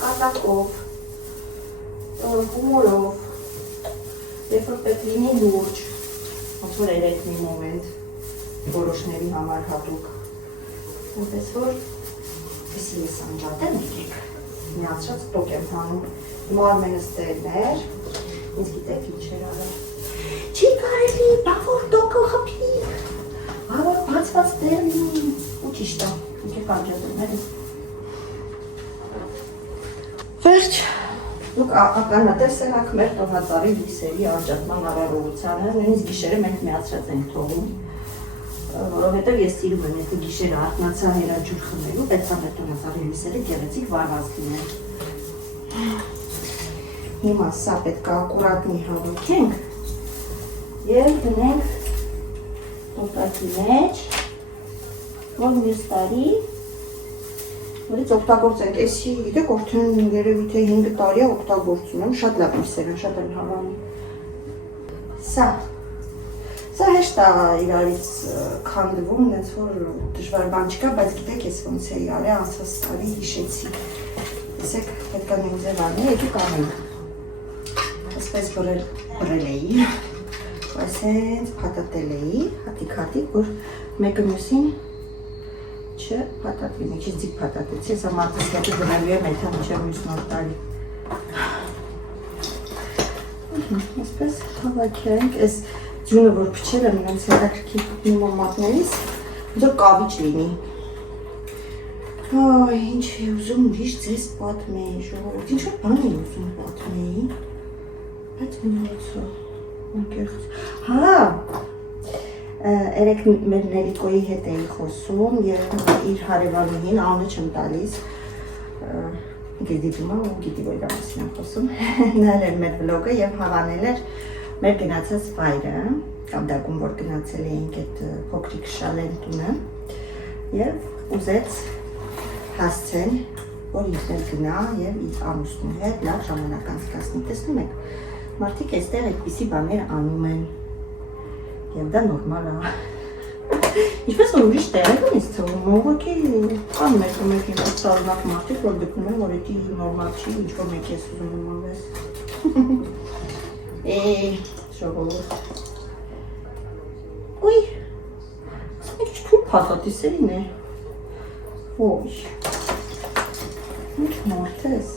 կատակով, հումորով, երբ որ պետք լինի լուրջ, ոնց որ երեք մի մոմենտ, որոշների համար հատուկ, այնպես որ Եսի ես անջատեմ եկեք, միացրած տոք եմ հանում, հիմա Արմենս տերն էր, ինձ գիտեք ինչ էր արել։ Չի կարելի, բավոր տոկը խպի, բավոր բացված տեր լինի, ու ճիշտ է, եկեք անջատեմ, հերի։ Վերջ, դուք ականատես եղաք մեր տոնածառի լիսերի անջատման առավոտությանը, նույնիսկ գիշերը մենք միացրած ենք թողում, որովհետև ես սիրում եմ եթե գիշերը արթնացա հերաջուր խմելու, պետք է մեր տոնածառի լիսերը գեղեցիկ վառված լինեն։ Հիմա սա պետք է ակուրատնի հավաքենք և դնենք տոպրակի մեջ, որ մյուս տարի որից օգտագործենք, էսի գիտեք արդեն երևի թե 5 տարի է օգտագործում եմ, շատ լավ լիսեր են, շատ են հավանում։ Սա հեշտ է իրարից քանդվում, նենց որ դժվար բան չկա, բայց գիտեք ես ոնց էի արել, անցած տարի հիշեցի։ Տեսեք, պետք է նույն ձև արնել, եկեք անենք։ Այսպես բրել էի, այսենց փաթաթել էի, հատիկ, որ մեկը մյուսին չփաթաթվի, մեջից ձիգ փաթաթեցի, հեսա մարդս հետը դնելու եմ էթա մինչև մյուս նոր տարի։ Այսպես հավաքենք, այս ձյունը որ փչել եմ իրենց հետաքրքիր նոմատներից, որ կավիճ լինի։ Այ, ինչ է ուզում ուրիշ ձեզ պատմեի, ժողովուրդ, ինչ որ բան եմ ուզում պատմեի, բայց մնացա, անկեղծ։ Հա, երեք մեր Նելիկոյի հետ էի խոսում և իր հարևանուհին, անունը չեմ տալիս, գիտի դիմա ու գիտի որ իրա մասին եմ խոսում, նայել էր մեր վլոգը և հավանել էր մեր գնացած վայրը, կամ դակում որ գնացել էինք այդ փոքրիկ շալեն տունը և ուզեց հասցեն, որ ինքն էլ գնա և իր ամուսնու հետ լավ ժամանակ անցկացնի։ Տեսնում եք, մարդիկ այստեղ այդպիսի բաներ անում են և դա նորմալ է։ Ինչպես որ ուրիշ տեղերում ինձ թվում, ուղղակի կան մեկ տարօրինակ մարդիկ, որ գտնում են, որ էդի նորմալ չի, ինչ-որ մեկ ես ուզում նմանվես։ Ժողովուրդ։ Ուй, ասում եք ինչ թուր փաթաթի սերին է։ Ոյ, ինչ մարդ ես։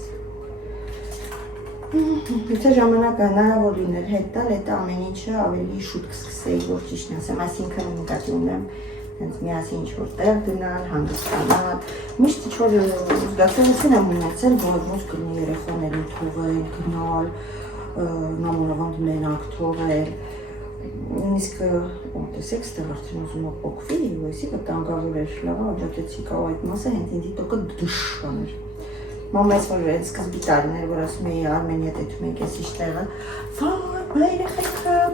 Եթե ժամանակ հնարավոր լիներ հետ տալ, այդ ամեն ինչը ավելի շուտ կսկսեի, որ ճիշտն ասեմ, այսինքն նկատի ունեմ հենց միասին ինչ-որ տեղ գնալ, հանգստանալ, միշտ ինչ-որ զգացողություն եմ ունեցել, որ ոնց կլինի երեխաներին թողել, գնալ, նամոնավանդ մենակ թողել, նույնիսկ տեսեք, ստեղ արդեն ուզում է պոկվի, ոյսի վտանգավոր էր, լավ անջատեցի կավ այդ մասը, հենց ինձի տոկը դշան էր։ Մամայս որ այդ սկզբի տարիներ, որ ասում էի Արմենի հետ էթում ենք ես իշ տեղը, վայ,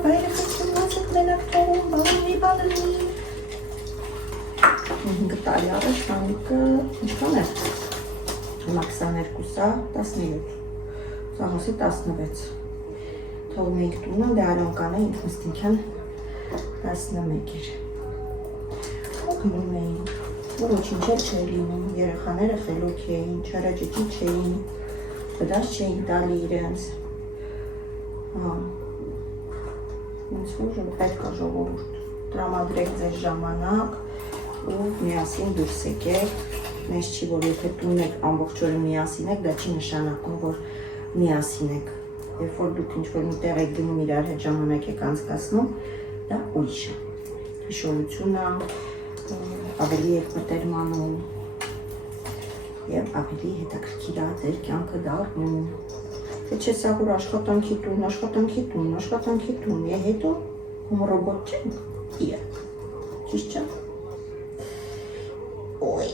բայրեխեքը ոնց եք մենակ թողում, բավանի բանը լինի։ 5 տարի առաջ Մամիկը ինչքան էր, հիմա 22-ա, 17, ծաղոսի 16, թողում էինք տունը, դե Արոնկանը ինքնստինքյան 11 էր, ու գնում էինք, որ ոչինչ էլ չէր լինում, երեխաները խելոք էին, չարաջիջի չէին, վրաշ չէին տալի իրենց, ինձ որ պետք է ժողովուրդ, տրամադրեք ձեր ժամանակ ու միասին դուրս եկեք, մեզ չի, որ եթե տուն եք ամբողջ օրը միասին եք, դա չի նշանակում, որ միասին եք, երբ որ դուք ինչ-որ մի տեղ եք գնում իրար հետ ժամանակ եք անցկացնում, դա ուրիշ է, հիշողությունը, ավելի եք մտերմանում և ավելի հետաքրքիր է ձեր կյանքը դառնում, թե չէ սա որ աշխատանքի տուն, և հետո ռոբոտ չենք, իրակ, ճիշտ չեմ, ոյ,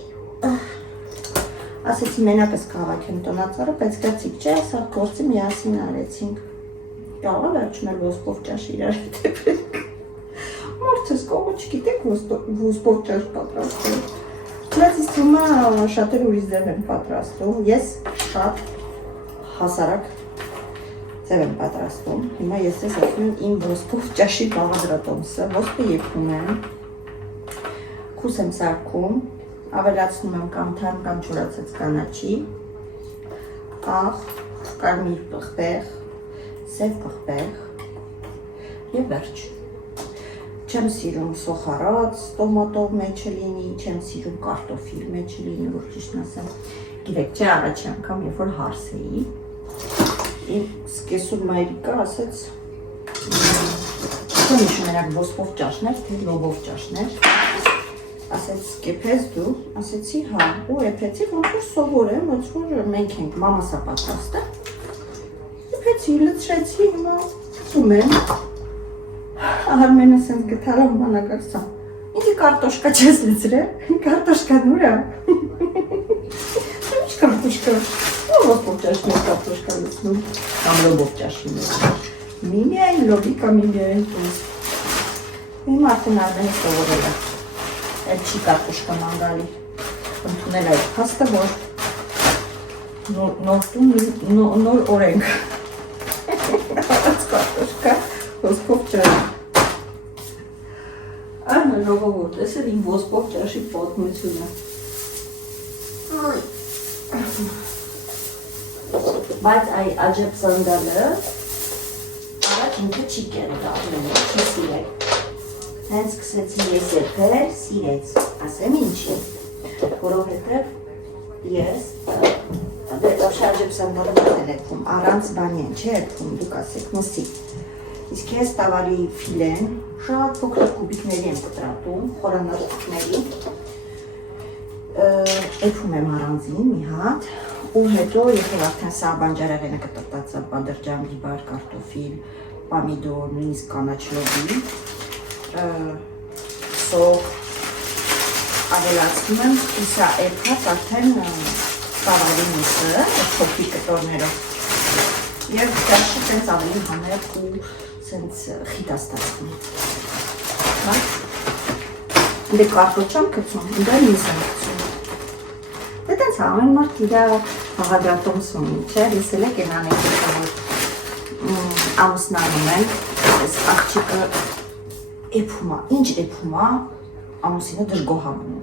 ասեցի մենակս կհավաքեմ տոնածառը, բայց գացիկ չէ, սա գործը միասին արեցինք, կարող է վերջում էլ ոսկով ճաշ իրար հետ էպրենք, մարդս կողը չգիտեք ոսպով ճաշ պատրաստել, Բայց ինձ թվում է շատերը ուրիշ ձև են պատրաստում։ Ես շատ հասարակ ձև եմ պատրաստում։ Հիմա ես ես ասում եմ իմ ոսկով ճաշի բաղադրատոմսը, ոսկը եփում եմ, քուս եմ սարքում, ավելացնում եմ կամ թարմ կամ չորացած կանաչի, աղ, կարմիր պղպեղ, սև պղպեղ եւ վերջ։ Չեմ սիրում սոխարած, տոմատով մեջը լինի, չեմ սիրում կարտոֆիլ մեջը լինի, որ ճիշտն ասեմ։ Գիտեք, չէ, առաջի անգամ երբ որ հարս էի, իմ սկեսուն մայրիկը ասեց, չեմ հիշում մենակ ոսկով ճաշներ, թե լոբով ճաշներ, ասեց կեփես դու, ասեցի հա, ու եփեցի, ոնց որ սովոր եմ, ոնց որ մենք ենք, մամաս է պատրաստել, եփեցի, լցրեցի, հիմա ուզում եմ, Արմենը սենց գտալով մանակարսա, ինձի կարտոշկա չես լցրել, կարտոշկան ուր է, ինչ կարտոշկա, ոսկով ճաշին է կարտոշկա լցնում, կամ լոբով ճաշին է, միմիային լոբի կամ միմիային տուզ, իմ արդեն Արմենը սովորել է, էլ չի կարտոշկա մանգալի, ընդունել այդ փաստը, որ նոր տուն, նոր օրենք, կարտոշկա, ոսկով ճաշ։ Արմը ժողովուրդ, ես էլ իմ ոսկով ճաշի պատմությունը։ Բայց այ աջեբ սանդալը առաջ ինքը չի կերդարել, չի սիրել։ Հենց սկսեցի ես եփել, սիրեց, ասեմ ինչի, որովհետև ես աջեբ սանդալը մատել եփում, առանց բանի են, չէ եփում, դուք ասեք, մսի։ Իսկ ես տավալի ֆիլեն շատ փոքր կուբիկների եմ կտրատում, խորանարդուկների, եփում եմ առանձին մի հատ, ու հետո եթե արդեն սա բանջարեղենը կտրտած է, բադրջան, բիբար, կարտոֆիլ, պամիդոր, նույնիսկ կանաչ լոբի, սոկ ավելացնում եմ, ու սա եփած արդեն տավալի միսը, փոքրիկ կտորներով, և ճաշը տենց ավելի համեղ ու սենց խիտ աստացվում։ Դե կարտոչամ կծում, դե միս եմ կծում։ Դե տենց ամեն մարդ իրա բաղադրատոմս ունի, չէ, ես էլ եք են անեկետը, որ ամուսնանում են, ես աղջիկը եփում է, ինչ եփում է, ամուսինը դժգոհանում։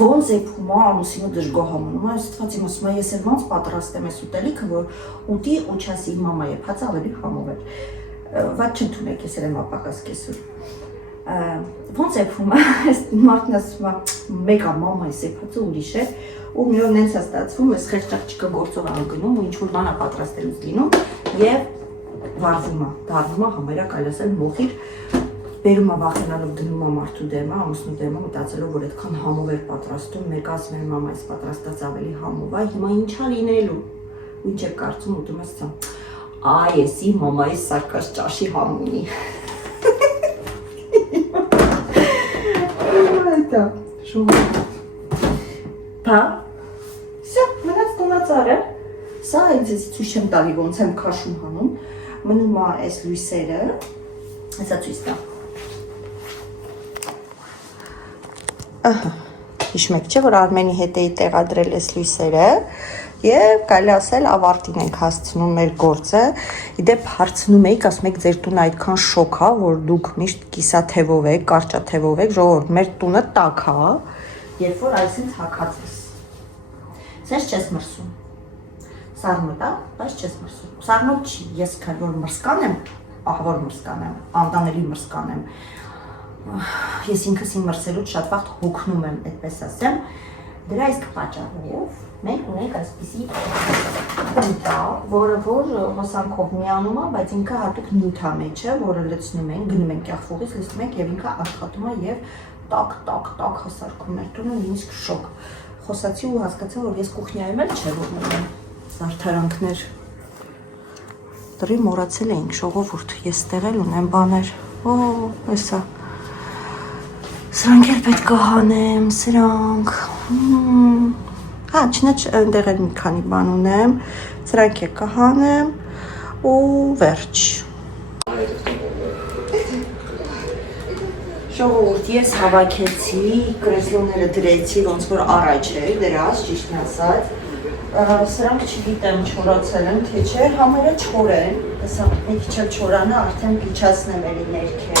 Ոնց եփում է, ամուսինը դժգոհանում է, ստված իմ ասում է, ես էլ ոնց պատրաստեմ այս ուտելիքը, որ ուտի ու չասի մամա եփած ավելի համով էր։ Վատ չընդունեք, ես էլ եմ ապակաս կեսուր։ Ոնց եփում է, մարդն ասում է, մեկա մամա ես եփածը ուրիշ է, ու մի օր նենց է ստացվում, ես խեղճ գործով անգնում ու ինչ-որ բան է պատրաստելուց լինում և վարվում է, դառնում է համարյա կարելի ասել մոխիր, բերում է վախենալով դնում է մարդու դեմը, ամուսնու դեմը, մտածելով, որ այդքան համով էր պատրաստում, մեկ ասում է մամա ես պատրաստած ավելի համով է, հիմա ինչ է լինելու, ու ինչ է կարծում ուտում ես ցա։ Այ եսի մամայի սարկած ճաշի համ ունի։ Այդա, շուտ։ Բա, սա, մնաց տոնածարը, սա ինձ ցույց չեմ տալի ոնց եմ քաշում հանում, մնում է այս լույսերը, հեսա ցույց տա։ Ահա, հիշում եք չէ, որ Արմենի հետ էի տեղադրել այս լույսերը և կարելի ասել ավարտին ենք հասցնում մեր գործը, իդեպ հարցնում էիք, ասում եք ձեր տունը այդքան շոք է, որ դուք միշտ կիսաթևով եք, կարճաթևով եք, ժողովուրդ, մեր տունը տաք է, երբ որ այսինչ հագած ես, սենց չես մրսում, սառնոտ է, բայց չես մրսում, սառնոտ չի, ես քան որ մրսկան եմ, ահավոր մրսկան եմ, անտանելի մրսկան եմ, ես ինքս իմ մրսելուց շատ վաղ հոգնում եմ, այդպես ասեմ, դրա իսկ պատճառով մենք ունենք այսպիսի պունտա, որը որ հոսանքով միանում է, բայց ինքը հատուկ նյութ է մեջը, որը լցնում ենք, գնում ենք կեղվուղից, լցնում ենք և ինքը աշխատում է և տակ հասարկում մեր տունը, նույնիսկ շոկ։ Խոսացի ու հասկացա, որ ես կուխնյայում էլ չէ, որ ունեմ զարդարանքներ։ Տրի մոռացել էինք, ժողովուրդ, ես տեղել ունեմ բաներ, էսա, սրանք էլ պետք է հանեմ, սրանք, չնեջ ընդեղ էլ մի քանի բան ունեմ, սրանք է կհանեմ ու վերջ։ Ժողովուրդ, ես հավաքեցի, կրեսլոները դրեցի, ոնց որ առաջ էր դրած, ճիշտն ասած։ Սրանք չգիտեմ չորացել են, թե չէ, համերը չոր են, հեսա մի քիչ չորանը արդեն իջացնեմ էլի ներքև։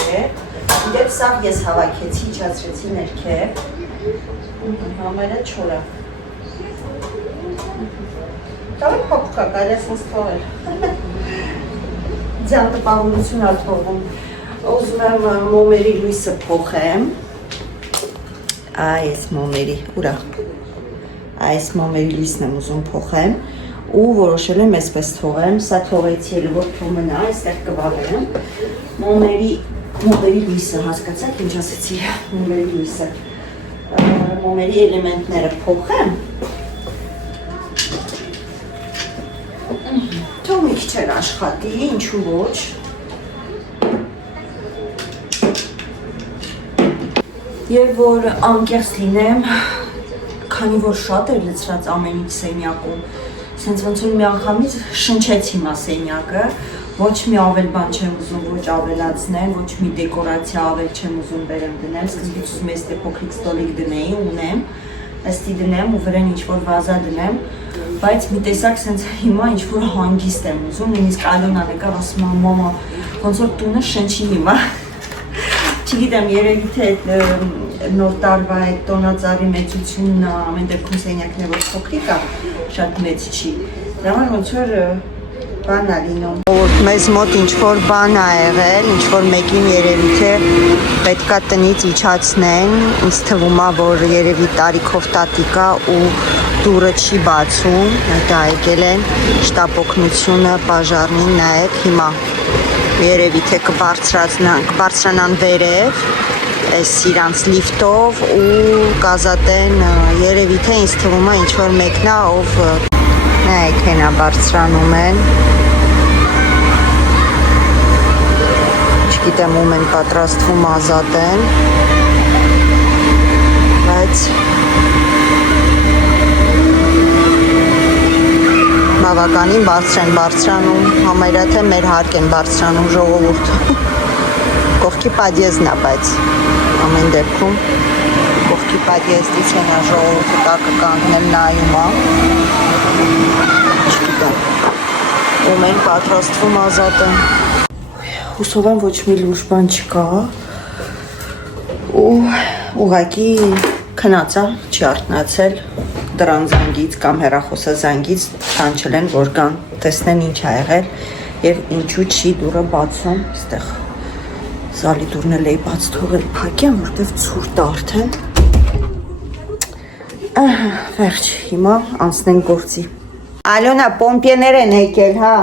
Իդեպ սա ես հավաքեցի, իջացրեցի ներքև։ Համերը չոր են։ Տարի փոքր կարելի է սենց թողել։ Ձյան տպավորություն ա թողում։ Ուզում եմ մոմերի լույսը փոխեմ։ Այս մոմերի, ուրա։ Այս մոմերի լույսն եմ ուզում փոխեմ ու որոշել եմ այսպես թողեմ, սա թողեցի էլ որ թողմնա, այստեղ կվալեմ մոմերի լույսը, հասկացաք ինչ ասեցի, մոմերի լույսը, մոմերի էլեմենտները փոխեմ, թող մի քիչ էր աշխատի, ինչու ոչ, եւ որ անկեղծ լինեմ, քանի որ շատ էր լցրած ամեն ինչ սենյակում, սենց ոնց որ մի անգամից շնչեց հիմա սենյակը, ոչ մի ավել բան չեմ ուզում, ոչ ավելացնեմ, ոչ մի դեկորացիա ավել չեմ ուզում բերեմ դնեմ, սկզբից ուզում ես դե փոքրիկ ստոլիկ դնեի, ունեմ, ըստի դնեմ ու վրան ինչ-որ վազա դնեմ, բայց մի տեսակ սենց հիմա ինչ-որ հանգիստ եմ ուզում, նույնիսկ Ալոնան եկավ ասում եմ մամա, ոնց որ տունը շնչի հիմա, չգիտեմ երևի թե նոր տարվա այդ տոնածառի մեծությունն ամեն դեպքում սենյակն է որ փոքրիկ է, շատ մեծ չի, դրամար ոնց որ բան ա լինում։ Մեզ մոտ ինչ-որ բան ա եղել, ինչ-որ մեկին երևի թե պետքա տնից իջացնեն, ինձ թվում ա, որ երևի տարիքով տատիկ ա ու դուրը չի բացում, դա եկել են շտապօգնությունը պաժարնին նայեք հիմա, երևի թե կբարձրանան վերև, այս իրանց լիֆտով ու կազատեն երևի թե ինձ թվում է ինչ-որ մեկն ա, ով նայեք հենա բարձրանում են, չգիտեմ ում են պատրաստվում ազատեն, բայց բավականին բարձր են բարձրանում, համարյա թե մեր հարկ են բարձրանում ժողովուրդ, կողքի պատիեզն է, բայց ամեն դեպքում կողքի պատիեզդից հենա ժողովուրդը տակը կանգնել նայում ա, չգիտեմ, ում են պատրաստվում ազատեն, հուսով եմ ոչ մի լուրջ բան չկա ու ուղղակի քնածա չի արթնացել դրան զանգից կամ հեռախոսա զանգից կանչել են որ կան տեսնեն ինչ ա եղել եւ ինչու չի դուրը բացում այստեղ զալի դուրն էլ էի բաց թողել փակեմ որտեվ ցուրտ է արդեն ահա վերջ հիմա անցնենք գործի Ալոնա պոմպիեներ են եկել հա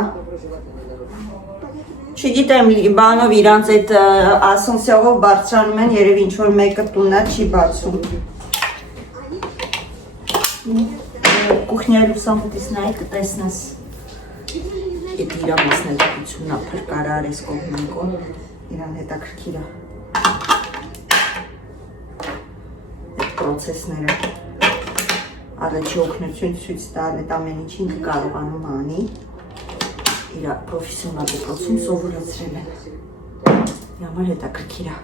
Չգիտեմ բանով իրանց այդ ասենսիորով բարձրանում են երևի ինչ որ մեկը տուննա չի բացում Կուխնյայի լուսամուտից նայ կտեսնես Էդ իրա մասնագիտությունն ա փրկարար ես կողմենքոն իրան հետաքրքիր ա Այդ պրոցեսները Առաջի օգնություն ցույց տալ այդ ամեն ինչին կարողանում անի Իրա պրոֆեսիոնալ դպրոցում սովորացրել են Համար հետաքրքիր ա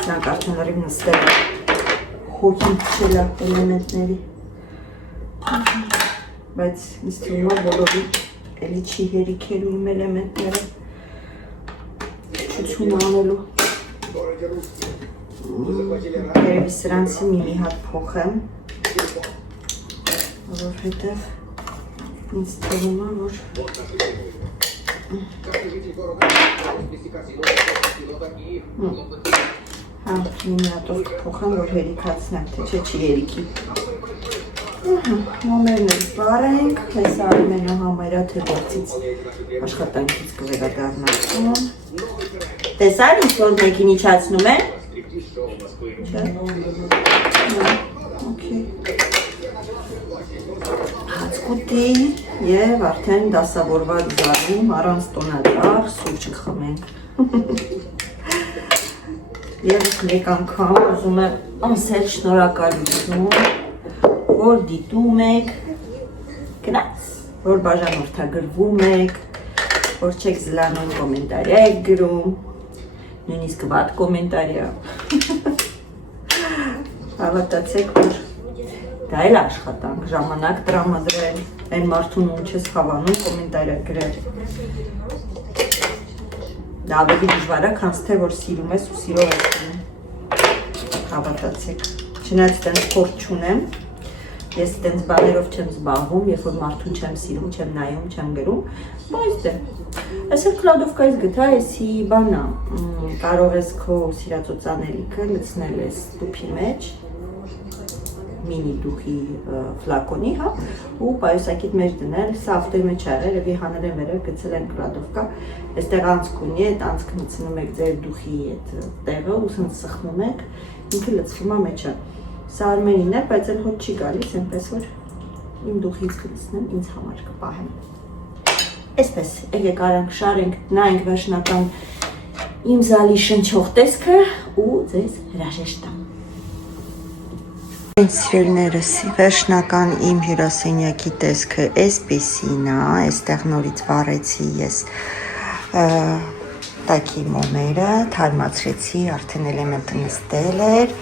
Նրանք արդեն լրիվ նստել է հոգին փչել է էլեմենտների բայց ինձ թվում է բոլորի էլի չի հերիքելու իմ էլեմենտները չություն անելու երևի սրանցի մի հատ փոխեմ որովհետև ինձ թվում է որ Հա, մի հատով կփոխեմ, որ հերիքացնեմ, թե չէ չի հերիքի Մոմերն էլ վարենք, հեսա Արմենը համարյա թե գործից աշխատանքից կվերադառնացում Տեսար ինչ որ մեկին իջացնում են Հացկուտի և արդեն դասավորված զարում առանց տոնատար սուրճ կխմենք Եվ մեկ անգամ ուզում եմ անսել շնորհակալություն, որ դիտում եք գնաց որ բաժանորդագրվում եք, որ չեք զլանում կոմենտարիա եք գրում, նույնիսկ վատ կոմենտարիա։ Հավատացեք, որ դա էլ աշխատանք, ժամանակ տրամադրել, այն մարդուն ում չես հավանում կոմենտարիա գրել։ Դա ավելի դժվար է, քան թե որ սիրում ես ու սիրով ես գրում։ Հավատացեք։ Չնայած տենց փորձ չունեմ, ես տենց բաներով չեմ զբաղվում, երբ որ մարդուն չեմ սիրում, չեմ նայում, չեմ գրում, բայց դե։ Այսօր կլադովկայից գտա, էսի բանա, կարող ես քո սիրածոց անելիքը լցնել ես տուփի մեջ, մինի դուխի ֆլակոնի, հա, ու պայուսակիդ մեջ դնել, սա ավտոյի մեջ արել, եւի հանել եմ վերև, գցել են կլադովկա, այստեղ անցք ունի, այդ անցքը մտցնում եք ձեր դուխի այդ տեղը, ու սենց սխմում եք, ինքը լցվում է մեջը։ Սա Արմենին է, բայց էլ հոտ չի գալիս, այնպես որ իմ դուխից կլցնեմ, ինձ համար կպահեմ։ Այսպես, եկեք արանք շարենք, նայենք վերջնական իմ զալի շնչող տեսքը ու ձեզ հրաժեշտ տամ։ Սիրելիներս, վերջնական իմ հյուրասենյակի տեսքը այսպեսին է, այստեղ նորից վառեցի ես տակի մոմերը, թարմացրեցի, արդեն էլեմենտը նստել էր,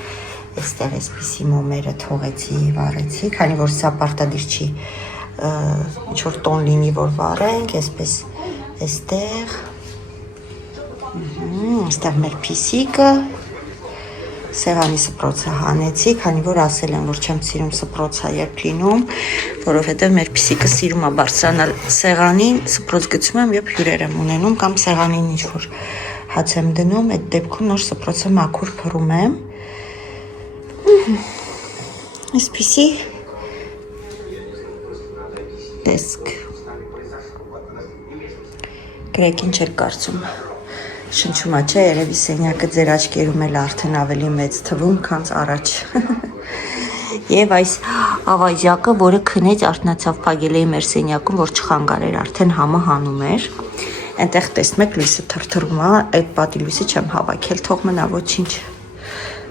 այստեղ այսպեսի մոմերը թողեցի, վառեցի, քանի որ սա պարտադիր չի ինչ-որ տոն լինի, որ վառենք, այսպես այստեղ, այստեղ մեր փիսիկը, սեղանի սպրոցը հանեցի, քանի որ ասել եմ, որ չեմ սիրում սպրոցը երբ լինում, որովհետև մեր փիսիկը սիրում է բարձրանալ սեղանին, սպրոց գցում եմ, երբ հյուրեր եմ ունենում, կամ սեղանին ինչ-որ հաց եմ դնում, այդ դեպքում նոր սպրոցը մաքուր փռում եմ։ Այսպիսի տեսք։ Գրեք ինչ եք կարծում։ Շնչումա չէ, երևի սենյակը ձեր աչքերում էլ արդեն ավելի մեծ թվում, քան առաջ։ Եվ այս ավազյակը, որը քնեց արթնացավ փագել էի մեր սենյակում, որ չխանգարեր, արդեն համը հանում էր։ Այնտեղ տեսնում եք լույսը թրթռում է, այդ պատի լույսը չեմ հավաքել, թող մնա ոչինչ։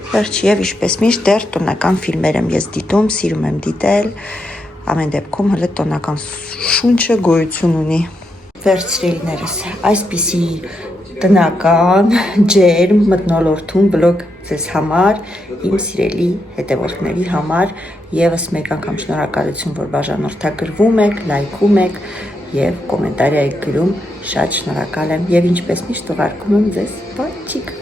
Վերջ եւ ինչպես միշտ դեռ տոնական ֆիլմեր եմ ես դիտում, սիրում եմ դիտել։ Ամեն դեպքում հələ տոնական շունչը գոյություն ունի։ Վերջրելիներս, այսպիսի տնական, ջերմ, մթնոլորտում բլոգ ձեզ համար, իմ սիրելի հետևորդների համար, եւս մեկ անգամ շնորհակալություն, որ բաժանորդագրվում եք, լայքում եք եւ կոմենտարիա եք գրում, շատ շնորհակալ եմ եւ ինչպես միշտ ուղարկում եմ ձեզ պաչիկ։